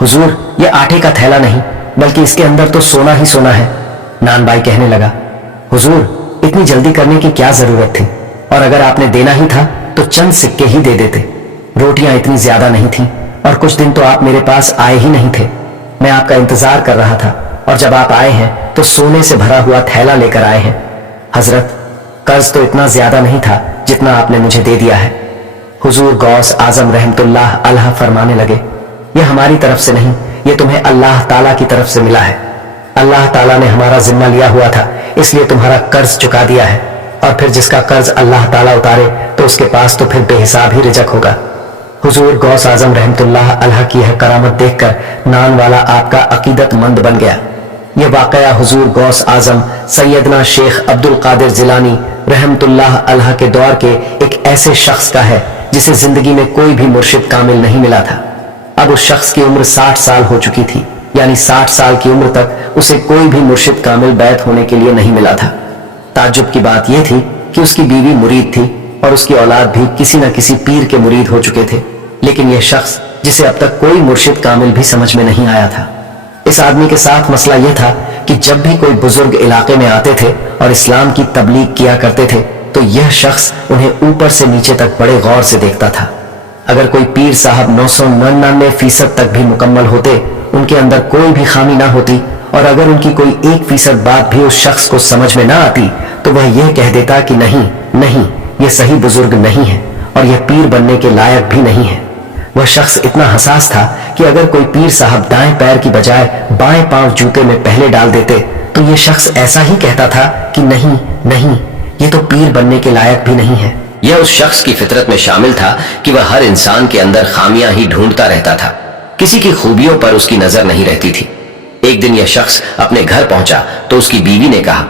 हुजूर ये आटे का थैला नहीं, बल्कि इसके अंदर तो सोना ही सोना है। नान भाई कहने लगा, हुजूर इतनी जल्दी करने की क्या जरूरत थी, और अगर आपने देना ही था तो चंद सिक्के ही दे देते। रोटियां इतनी ज्यादा नहीं थी, और कुछ दिन तो आप मेरे पास आए ही नहीं थे। मैं आपका इंतजार कर रहा था, और जब आप आए हैं तो सोने से भरा हुआ थैला लेकर आए हैं। हजरत, कर्ज तो इतना ज्यादा नहीं था जितना आपने मुझे दे दिया है। हुजूर गौस आजम रहमतुल्लाह अलैह फरमाने लगे, यह हमारी तरफ से नहीं, यह तुम्हें अल्लाह ताला की तरफ से मिला है। अल्लाह ताला ने हमारा जिम्मा लिया हुआ था, इसलिए तुम्हारा कर्ज चुका दिया है, और फिर जिसका कर्ज अल्लाह ताला उतारे तो उसके पास तो फिर बेहिसाब ही रिजक होगा। हुजूर गौस आजम रहमतुल्लाह अलैह की यह करामत देखकर नान वाला आपका अकीदतमंद बन गया। यह वाकया हुजूर गौस आजम सैयदना शेख अब्दुल कादिर जिलानी रहमतुल्लाह अलैह के दौर के एक ऐसे शख्स का है जिसे जिंदगी में कोई भी मुर्शिद कामिल नहीं मिला था। अब उस शख्स की उम्र 60 साल हो चुकी थी, यानी 60 साल की उम्र तक उसे कोई भी मुर्शिद कामिल बैत होने के लिए नहीं मिला था। ताज्जुब की बात यह थी कि उसकी बीवी मुरीद थी और उसकी औलाद भी किसी न किसी पीर के मुरीद हो चुके थे, लेकिन यह शख्स जिसे अब तक कोई मुर्शिद कामिल भी समझ में नहीं आया था। इस आदमी के साथ मसला यह था कि जब भी कोई बुजुर्ग इलाके में आते थे और इस्लाम की तबलीग किया करते थे तो यह शख्स उन्हें ऊपर से नीचे तक बड़े गौर से देखता था। अगर कोई पीर साहब 999% तक भी मुकम्मल होते, उनके अंदर कोई भी खामी ना होती, और अगर उनकी कोई 1% बात भी उस शख्स को समझ में ना आती तो वह यह कह देता कि नहीं नहीं, यह सही बुजुर्ग नहीं है और यह पीर बनने के लायक भी नहीं है। वह शख्स इतना हसास था कि अगर कोई पीर साहब दाएं पैर की बजाय बाएं पांव जूते में पहले डाल देते तो यह शख्स ऐसा ही कहता था कि नहीं नहीं, ये तो पीर बनने के लायक भी नहीं है। यह उस शख्स की फितरत में शामिल था कि वह हर इंसान के अंदर खामियां ही ढूंढता रहता था, किसी की खूबियों पर उसकी नजर नहीं रहती थी। एक दिन यह शख्स अपने घर पहुंचा तो उसकी बीवी ने कहा,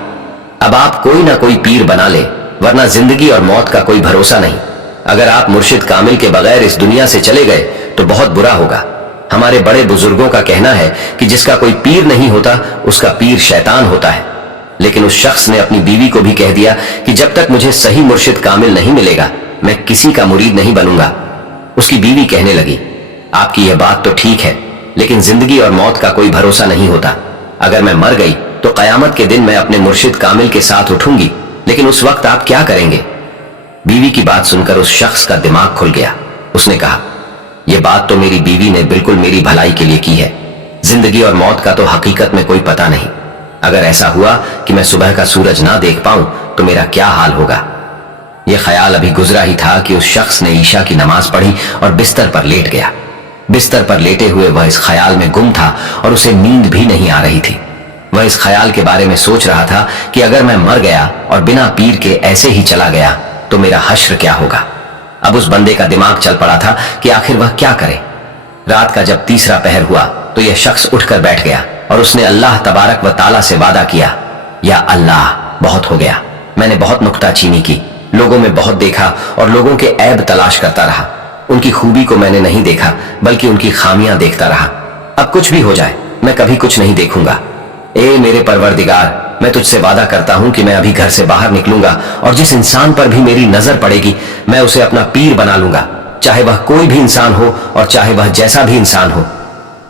अब आप कोई ना कोई पीर बना ले, वरना जिंदगी और मौत का कोई भरोसा नहीं। अगर आप मुर्शिद कामिल के बगैर इस दुनिया से चले गए तो बहुत बुरा होगा। हमारे बड़े बुजुर्गों का कहना है कि जिसका कोई पीर नहीं होता उसका पीर शैतान होता है। लेकिन उस शख्स ने अपनी बीवी को भी कह दिया कि जब तक मुझे सही मुर्शिद कामिल नहीं मिलेगा मैं किसी का मुरीद नहीं बनूंगा। उसकी बीवी कहने लगी, आपकी यह बात तो ठीक है, लेकिन जिंदगी और मौत का कोई भरोसा नहीं होता। अगर मैं मर गई तो कयामत के दिन मैं अपने मुर्शिद कामिल के साथ उठूंगी, लेकिन उस वक्त आप क्या करेंगे? बीवी की बात सुनकर उस शख्स का दिमाग खुल गया। उसने कहा, यह बात तो मेरी बीवी ने बिल्कुल मेरी भलाई के लिए की है। जिंदगी और मौत का तो हकीकत में कोई पता नहीं। अगर ऐसा हुआ कि मैं सुबह का सूरज ना देख पाऊं तो मेरा क्या हाल होगा? यह ख्याल अभी गुजरा ही था कि उस शख्स ने ईशा की नमाज पढ़ी और बिस्तर पर लेट गया। बिस्तर पर लेटे हुए वह इस ख्याल में गुम था और उसे नींद भी नहीं आ रही थी। वह इस ख्याल के बारे में सोच रहा था कि अगर मैं मर गया और बिना पीर के ऐसे ही चला गया तो मेरा हश्र क्या होगा। अब उस बंदे का दिमाग चल पड़ा था कि आखिर वह क्या करे। रात का जब तीसरा पहर हुआ तो यह शख्स उठकर बैठ गया और उसने अल्लाह तबारक व ताला से वादा किया, या अल्लाह, बहुत हो गया, मैंने बहुत नुक्ताचीनी की, लोगों में बहुत देखा और लोगों के ऐब तलाश करता रहा। उनकी खूबी को मैंने नहीं देखा बल्कि उनकी खामियां देखता रहा। अब कुछ भी हो जाए मैं कभी कुछ नहीं देखूंगा। ए मेरे परवरदिगार, मैं तुझसे वादा करता हूं कि मैं अभी घर से बाहर निकलूंगा और जिस इंसान पर भी मेरी नजर पड़ेगी मैं उसे अपना पीर बना लूंगा, चाहे वह कोई भी इंसान हो और चाहे वह जैसा भी इंसान हो।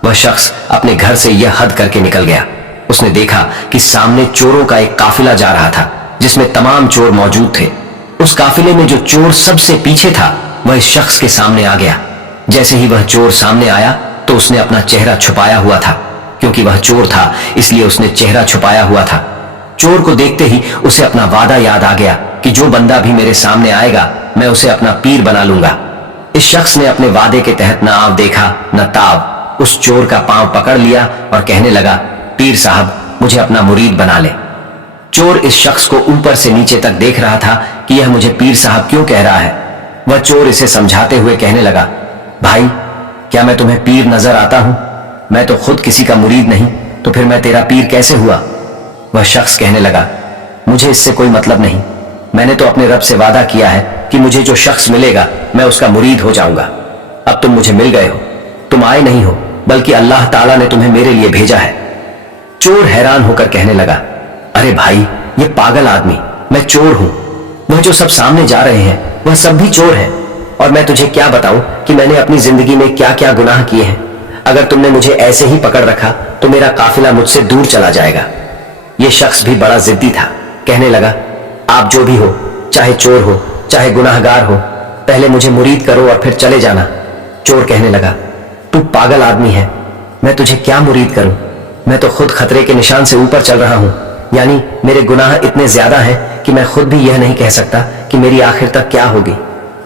वह शख्स अपने घर से यह हद करके निकल गया। उसने देखा कि सामने चोरों का एक काफिला जा रहा था जिसमें तमाम चोर मौजूद थे। उस काफिले में जो चोर सबसे पीछे था वह इस शख्स के सामने आ गया। जैसे ही वह चोर सामने आया तो उसने अपना चेहरा छुपाया हुआ था। क्योंकि वह चोर था इसलिए उसने चेहरा छुपाया हुआ था। चोर को देखते ही उसे अपना वादा याद आ गया कि जो बंदा भी मेरे सामने आएगा मैं उसे अपना पीर बना लूंगा। इस शख्स ने अपने वादे के तहत न आव देखा न ताव, उस चोर का पांव पकड़ लिया और कहने लगा, पीर साहब मुझे अपना मुरीद बना ले। चोर इस शख्स को ऊपर से नीचे तक देख रहा था कि यह मुझे पीर साहब क्यों कह रहा है। वह चोर इसे समझाते हुए कहने लगा, भाई क्या मैं तुम्हें पीर नजर आता हूं? मैं तो खुद किसी का मुरीद नहीं, तो फिर मैं तेरा पीर कैसे हुआ? वह शख्स कहने लगा, मुझे इससे कोई मतलब नहीं, मैंने तो अपने रब से वादा किया है कि मुझे जो शख्स मिलेगा मैं उसका मुरीद हो जाऊंगा। अब तुम मुझे मिल गए हो, तुम आए नहीं हो बल्कि अल्लाह ताला ने तुम्हें मेरे लिए भेजा है। चोर हैरान होकर कहने लगा, अरे भाई ये पागल आदमी, मैं चोर हूं, वह जो सब सामने जा रहे हैं वह सब भी चोर है, और मैं तुझे क्या बताऊं कि मैंने अपनी जिंदगी में क्या क्या गुनाह किए हैं। अगर तुमने मुझे ऐसे ही पकड़ रखा तो मेरा काफिला मुझसे दूर चला जाएगा। यह शख्स भी बड़ा जिद्दी था, कहने लगा, आप जो भी हो, चाहे चोर हो चाहे गुनाहगार हो, पहले मुझे मुरीद करो और फिर चले जाना। चोर कहने लगा, तू पागल आदमी है, मैं तुझे क्या मुरीद करूं? मैं तो खुद खतरे के निशान से ऊपर चल रहा हूं, यानी मेरे गुनाह इतने ज्यादा हैं कि मैं खुद भी यह नहीं कह सकता कि मेरी आखिर तक क्या होगी।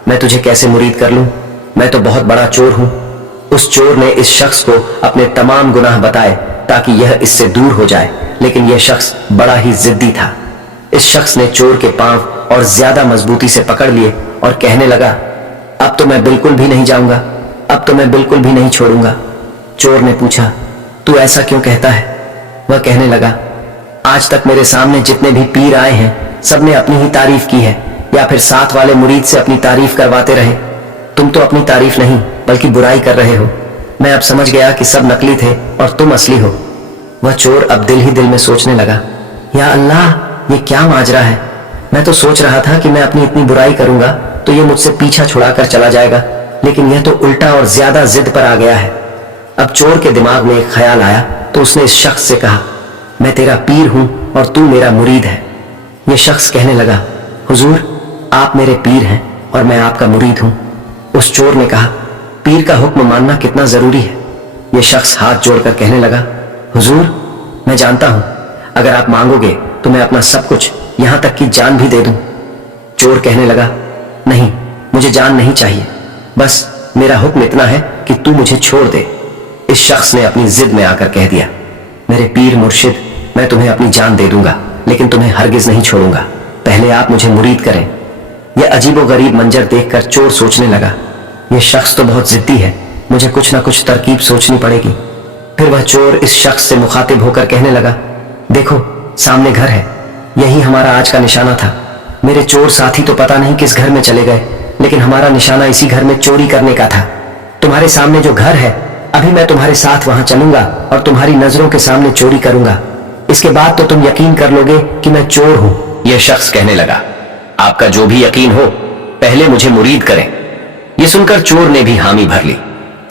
मैं तुझे कैसे मुरीद कर लूं? मैं तो बहुत बड़ा चोर हूं। उस चोर ने इस शख्स को अपने तमाम गुनाह बताए ताकि यह इससे दूर हो जाए, लेकिन यह शख्स बड़ा ही जिद्दी था। इस शख्स ने चोर के पांव और ज्यादा मजबूती से पकड़ लिए और कहने लगा, अब तो मैं बिल्कुल भी नहीं जाऊंगा, अब तो मैं बिल्कुल भी नहीं छोड़ूंगा। चोर ने पूछा, तू ऐसा क्यों कहता है? वह कहने लगा, आज तक मेरे सामने जितने भी पीर आए हैं सबने अपनी ही तारीफ की है, या फिर साथ वाले मुरीद से अपनी तारीफ करवाते रहे। तुम तो अपनी तारीफ नहीं बल्कि बुराई कर रहे हो। मैं अब समझ गया कि सब नकली थे और तुम असली हो। वह चोर अब दिल ही दिल में सोचने लगा, या अल्लाह, ये क्या माजरा है? मैं तो सोच रहा था कि मैं अपनी इतनी बुराई करूंगा तो ये मुझसे पीछा छुड़ाकर चला जाएगा, लेकिन यह तो उल्टा और ज्यादा जिद पर आ गया है। अब चोर के दिमाग में एक ख्याल आया तो उसने इस शख्स से कहा, मैं तेरा पीर हूं और तू मेरा मुरीद है। यह शख्स कहने लगा, हुजूर आप मेरे पीर हैं और मैं आपका मुरीद हूं। उस चोर ने कहा, पीर का हुक्म मानना कितना जरूरी है? यह शख्स हाथ जोड़कर कहने लगा, हुजूर मैं जानता हूं, अगर आप मांगोगे तो मैं अपना सब कुछ, यहां तक कि जान भी दे दूं। चोर कहने लगा, नहीं, मुझे जान नहीं चाहिए, बस मेरा हुक्म इतना है कि तू मुझे छोड़ दे। इस शख्स ने अपनी जिद में आकर कह दिया, मेरे पीर मुर्शिद, मैं तुम्हें अपनी जान दे दूंगा लेकिन तुम्हें हरगिज नहीं छोड़ूंगा, पहले आप मुझे मुरीद करें। यह अजीबोगरीब मंजर देखकर चोर सोचने लगा, यह शख्स तो बहुत जिद्दी है, मुझे कुछ ना कुछ तरकीब सोचनी पड़ेगी। फिर वह चोर इस शख्स से मुखातिब होकर कहने लगा, देखो सामने घर है, यही हमारा आज का निशाना था। मेरे चोर साथी तो पता नहीं किस घर में चले गए, लेकिन हमारा निशाना इसी घर में चोरी करने का था। तुम्हारे सामने जो घर है, अभी मैं तुम्हारे साथ वहां चलूंगा और तुम्हारी नजरों के सामने चोरी करूंगा, इसके बाद तो तुम यकीन कर लोगे कि मैं चोर हूं। यह शख्स कहने लगा, आपका जो भी यकीन हो, पहले मुझे मुरीद करें। यह सुनकर चोर ने भी हामी भर ली।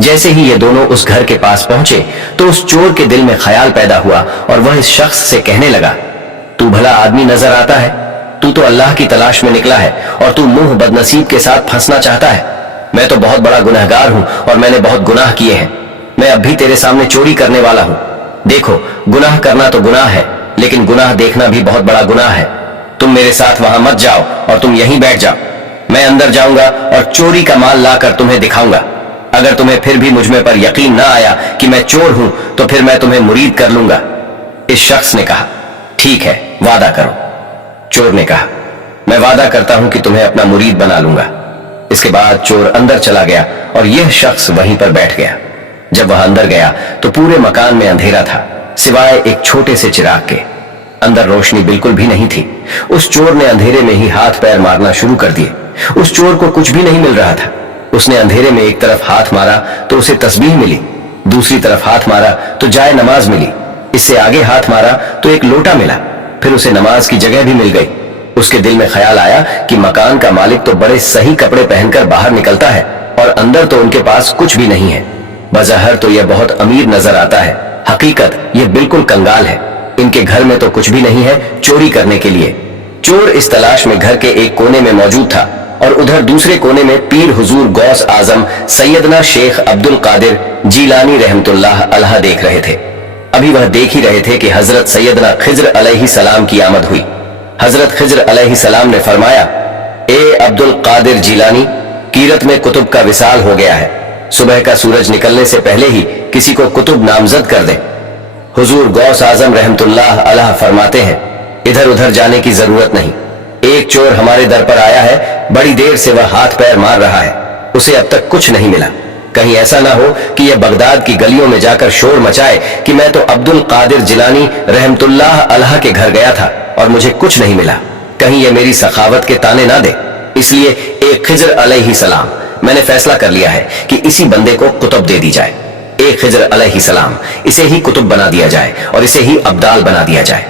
जैसे ही ये दोनों उस घर के पास पहुंचे तो उस चोर के दिल में ख्याल पैदा हुआ और वह इस शख्स से कहने लगा, तू भला आदमी नजर आता है, तू तो अल्लाह की तलाश में निकला है और तू मुंह बदनसीब के साथ फंसना चाहता है। मैं तो बहुत बड़ा गुनहगार हूं और मैंने बहुत गुनाह किए हैं, मैं अब भी तेरे सामने चोरी करने वाला हूं। देखो, गुनाह करना तो गुनाह है, लेकिन गुनाह देखना भी बहुत बड़ा गुनाह है। तुम मेरे साथ वहां मत जाओ और तुम यहीं बैठ जाओ, मैं अंदर जाऊंगा और चोरी का माल लाकर तुम्हें दिखाऊंगा। अगर तुम्हें फिर भी मुझ में पर यकीन ना आया कि मैं चोर हूं तो फिर मैं तुम्हें मुरीद कर लूंगा। इस शख्स ने कहा, ठीक है, वादा करो। चोर ने कहा, मैं वादा करता हूं कि तुम्हें अपना मुरीद बना लूंगा। इसके बाद चोर अंदर चला गया और यह शख्स वहीं पर बैठ गया। जब वह अंदर गया तो पूरे मकान में अंधेरा था, सिवाय एक छोटे से चिराग के। अंदर रोशनी बिल्कुल भी नहीं थी। उस चोर ने अंधेरे में ही हाथ पैर मारना शुरू कर दिए। उस चोर को कुछ भी नहीं मिल रहा था। उसने अंधेरे में एक तरफ हाथ मारा तो उसे तस्बीह मिली, दूसरी तरफ हाथ मारा तो जाए नमाज मिली, इससे आगे हाथ मारा तो एक लोटा मिला, फिर उसे नमाज की जगह भी मिल गई। उसके दिल में ख्याल आया कि मकान का मालिक तो बड़े सही कपड़े पहनकर बाहर निकलता है और अंदर तो उनके पास कुछ भी नहीं है। बज़ाहिर तो यह बहुत अमीर नजर आता है, हकीकत यह बिल्कुल कंगाल है। इनके घर में तो कुछ भी नहीं है चोरी करने के लिए। चोर इस तलाश में घर के एक कोने में मौजूद था और उधर दूसरे कोने में पीर हुजूर गौस आजम सैयदना शेख अब्दुल कादिर जीलानी रहमतुल्लाह अलैह देख रहे थे। अभी वह देख ही रहे थे कि हजरत सैयदना खिज्र अलैहिस्सलाम की आमद हुई। हजरत खिज्र अलैहिस्सलाम ने फरमाया, ए अब्दुल कादिर जीलानी, कीरत में कुतुब का विसाल हो गया है, सुबह का सूरज निकलने से पहले ही किसी को कुतुब नामजद कर दे। हुजूर गौस आजम रहमतुल्लाह अलैह फरमाते हैं, इधर उधर जाने की जरूरत नहीं, एक चोर हमारे दर पर आया है, बड़ी देर से वह हाथ पैर मार रहा है, उसे अब तक कुछ नहीं मिला। कहीं ऐसा ना हो कि यह बगदाद की गलियों में जाकर शोर मचाए कि मैं तो अब्दुल कादिर जिलानी रहमतुल्लाह अलैह के घर गया था और मुझे कुछ नहीं मिला। कहीं यह मेरी सखावत के ताने ना दे। इसलिए एक खिजर अलैहिस्सलाम, मैंने फैसला कर लिया है कि इसी बंदे को कुतुब दे दी जाए। एक खिजर अलैहिस्सलाम, इसे ही कुतुब बना दिया जाए और इसे ही अब्दाल बना दिया जाए।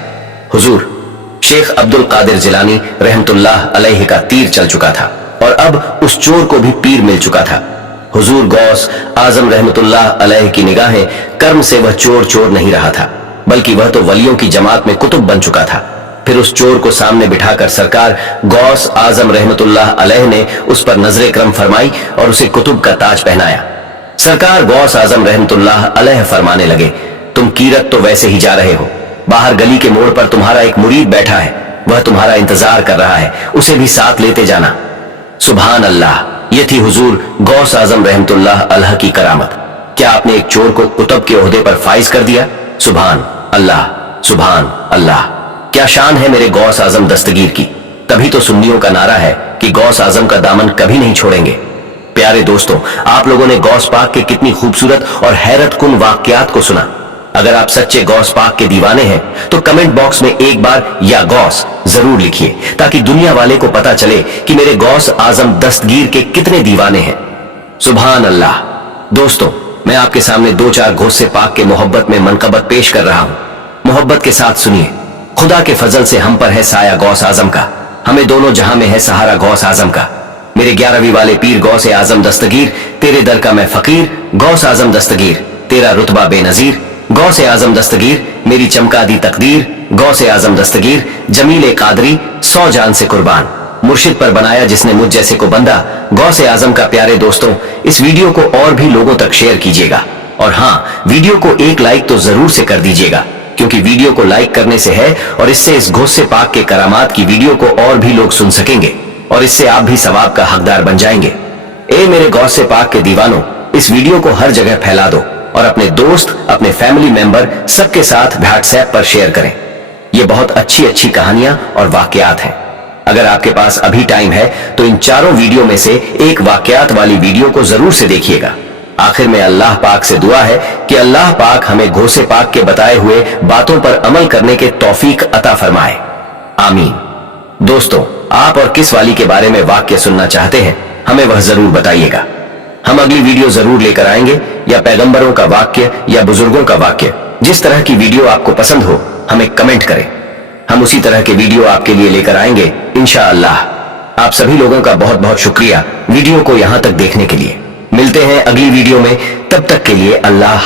हुजूर, शेख अब्दुल कादिर जिलानी रहमतुल्लाह अलैह का तीर चल चुका था और अब उस चोर को भी पीर मिल चुका था। हुजूर गौस आजम रहमतुल्लाह अलैह की निगाहें कर्म से वह चोर चोर नहीं रहा था, बल्कि वह तो वलियों की जमात में कुतुब बन चुका था। फिर उस चोर को सामने बिठाकर सरकार गौस आजम रहमतुल्लाह अलैह ने उस पर नजरे करम फरमाई और उसे कुतुब का ताज पहनाया। सरकार गौस आजम रहमतुल्लाह अलैह फरमाने लगे, तुम कीरत तो वैसे ही जा रहे हो, बाहर गली के मोड़ पर तुम्हारा एक मुरीद बैठा है, वह तुम्हारा इंतजार कर रहा है, उसे भी साथ लेते जाना। सुभान अल्लाह, ये थी हुजूर गौस आजम रहमतुल्लाह अलैह की करामत। क्या आपने एक चोर को कुतुब के ओहदे पर फाइज कर दिया? सुभान अल्लाह, सुभान अल्लाह। क्या शान है मेरे गौस आजम दस्तगीर की। तभी तो सुन्नियों का नारा है कि गौस आजम का दामन कभी नहीं छोड़ेंगे। प्यारे दोस्तों, आप लोगों ने गौस पाक के कितनी खूबसूरत और हैरत कुन वाकयात को सुना। अगर आप सच्चे गौस पाक के दीवाने हैं तो कमेंट बॉक्स में एक बार या गौस जरूर लिखिए, ताकि दुनिया वाले को पता चले कि मेरे गौस आजम दस्तगीर के कितने दीवाने हैं। सुभान अल्लाह। दोस्तों, मैं आपके सामने दो चार गौसे पाक के मोहब्बत में मनकबत पेश कर रहा हूं। मोहब्बत के साथ सुनिए। खुदा के फजल से हम पर है साया गौस आजम का, हमें दोनों जहां में है सहारा गौस आजम का। मेरे 11वीं वाले पीर गौस आजम दस्तगीर, तेरे दर का मैं फकीर, गौस आजम दस्तगीर तेरा रुतबा बेनजीर। गौस आजम दस्तगीर मेरी चमका दी तकदीर, गौस आजम दस्तगीर जमील कादरी 100 जान से कुर्बान। मुर्शिद पर बनाया जिसने मुझ जैसे को बंदा, गौस आजम का। प्यारे दोस्तों, इस वीडियो को और भी लोगों तक शेयर कीजिएगा और हाँ, वीडियो को एक लाइक तो जरूर से कर दीजिएगा, क्योंकि वीडियो को लाइक करने से है और इससे इस गौसे पाक के करामात की वीडियो को और भी लोग सुन सकेंगे और इससे आप भी सवाब का हकदार बन जाएंगे। ए मेरे गौसे पाक के दीवानों, इस वीडियो को हर जगह फैला दो और अपने दोस्त, अपने फैमिली मेंबर सबके साथ व्हाट्सएप पर शेयर करें। ये बहुत अच्छी अच्छी कहानियां और वाकयात हैं। अगर आपके पास अभी टाइम है तो इन चारों वीडियो में से एक वाकयात वाली वीडियो को जरूर से देखिएगा। आखिर में अल्लाह पाक से दुआ है कि अल्लाह पाक हमें गौसे पाक के बताए हुए बातों पर अमल करने के तौफीक अता फरमाए। आमीन। दोस्तों, आप और किस वाली के बारे में वाक्य सुनना चाहते हैं, हमें वह जरूर बताइएगा। हम अगली वीडियो जरूर लेकर आएंगे, या पैगंबरों का वाक्य या बुजुर्गों का वाक्य। जिस तरह की वीडियो आपको पसंद हो हमें कमेंट करें, हम उसी तरह के वीडियो आपके लिए लेकर आएंगे इंशाअल्लाह। आप सभी लोगों का बहुत बहुत शुक्रिया वीडियो को यहां तक देखने के लिए। मिलते हैं अगली वीडियो में, तब तक के लिए अल्लाह।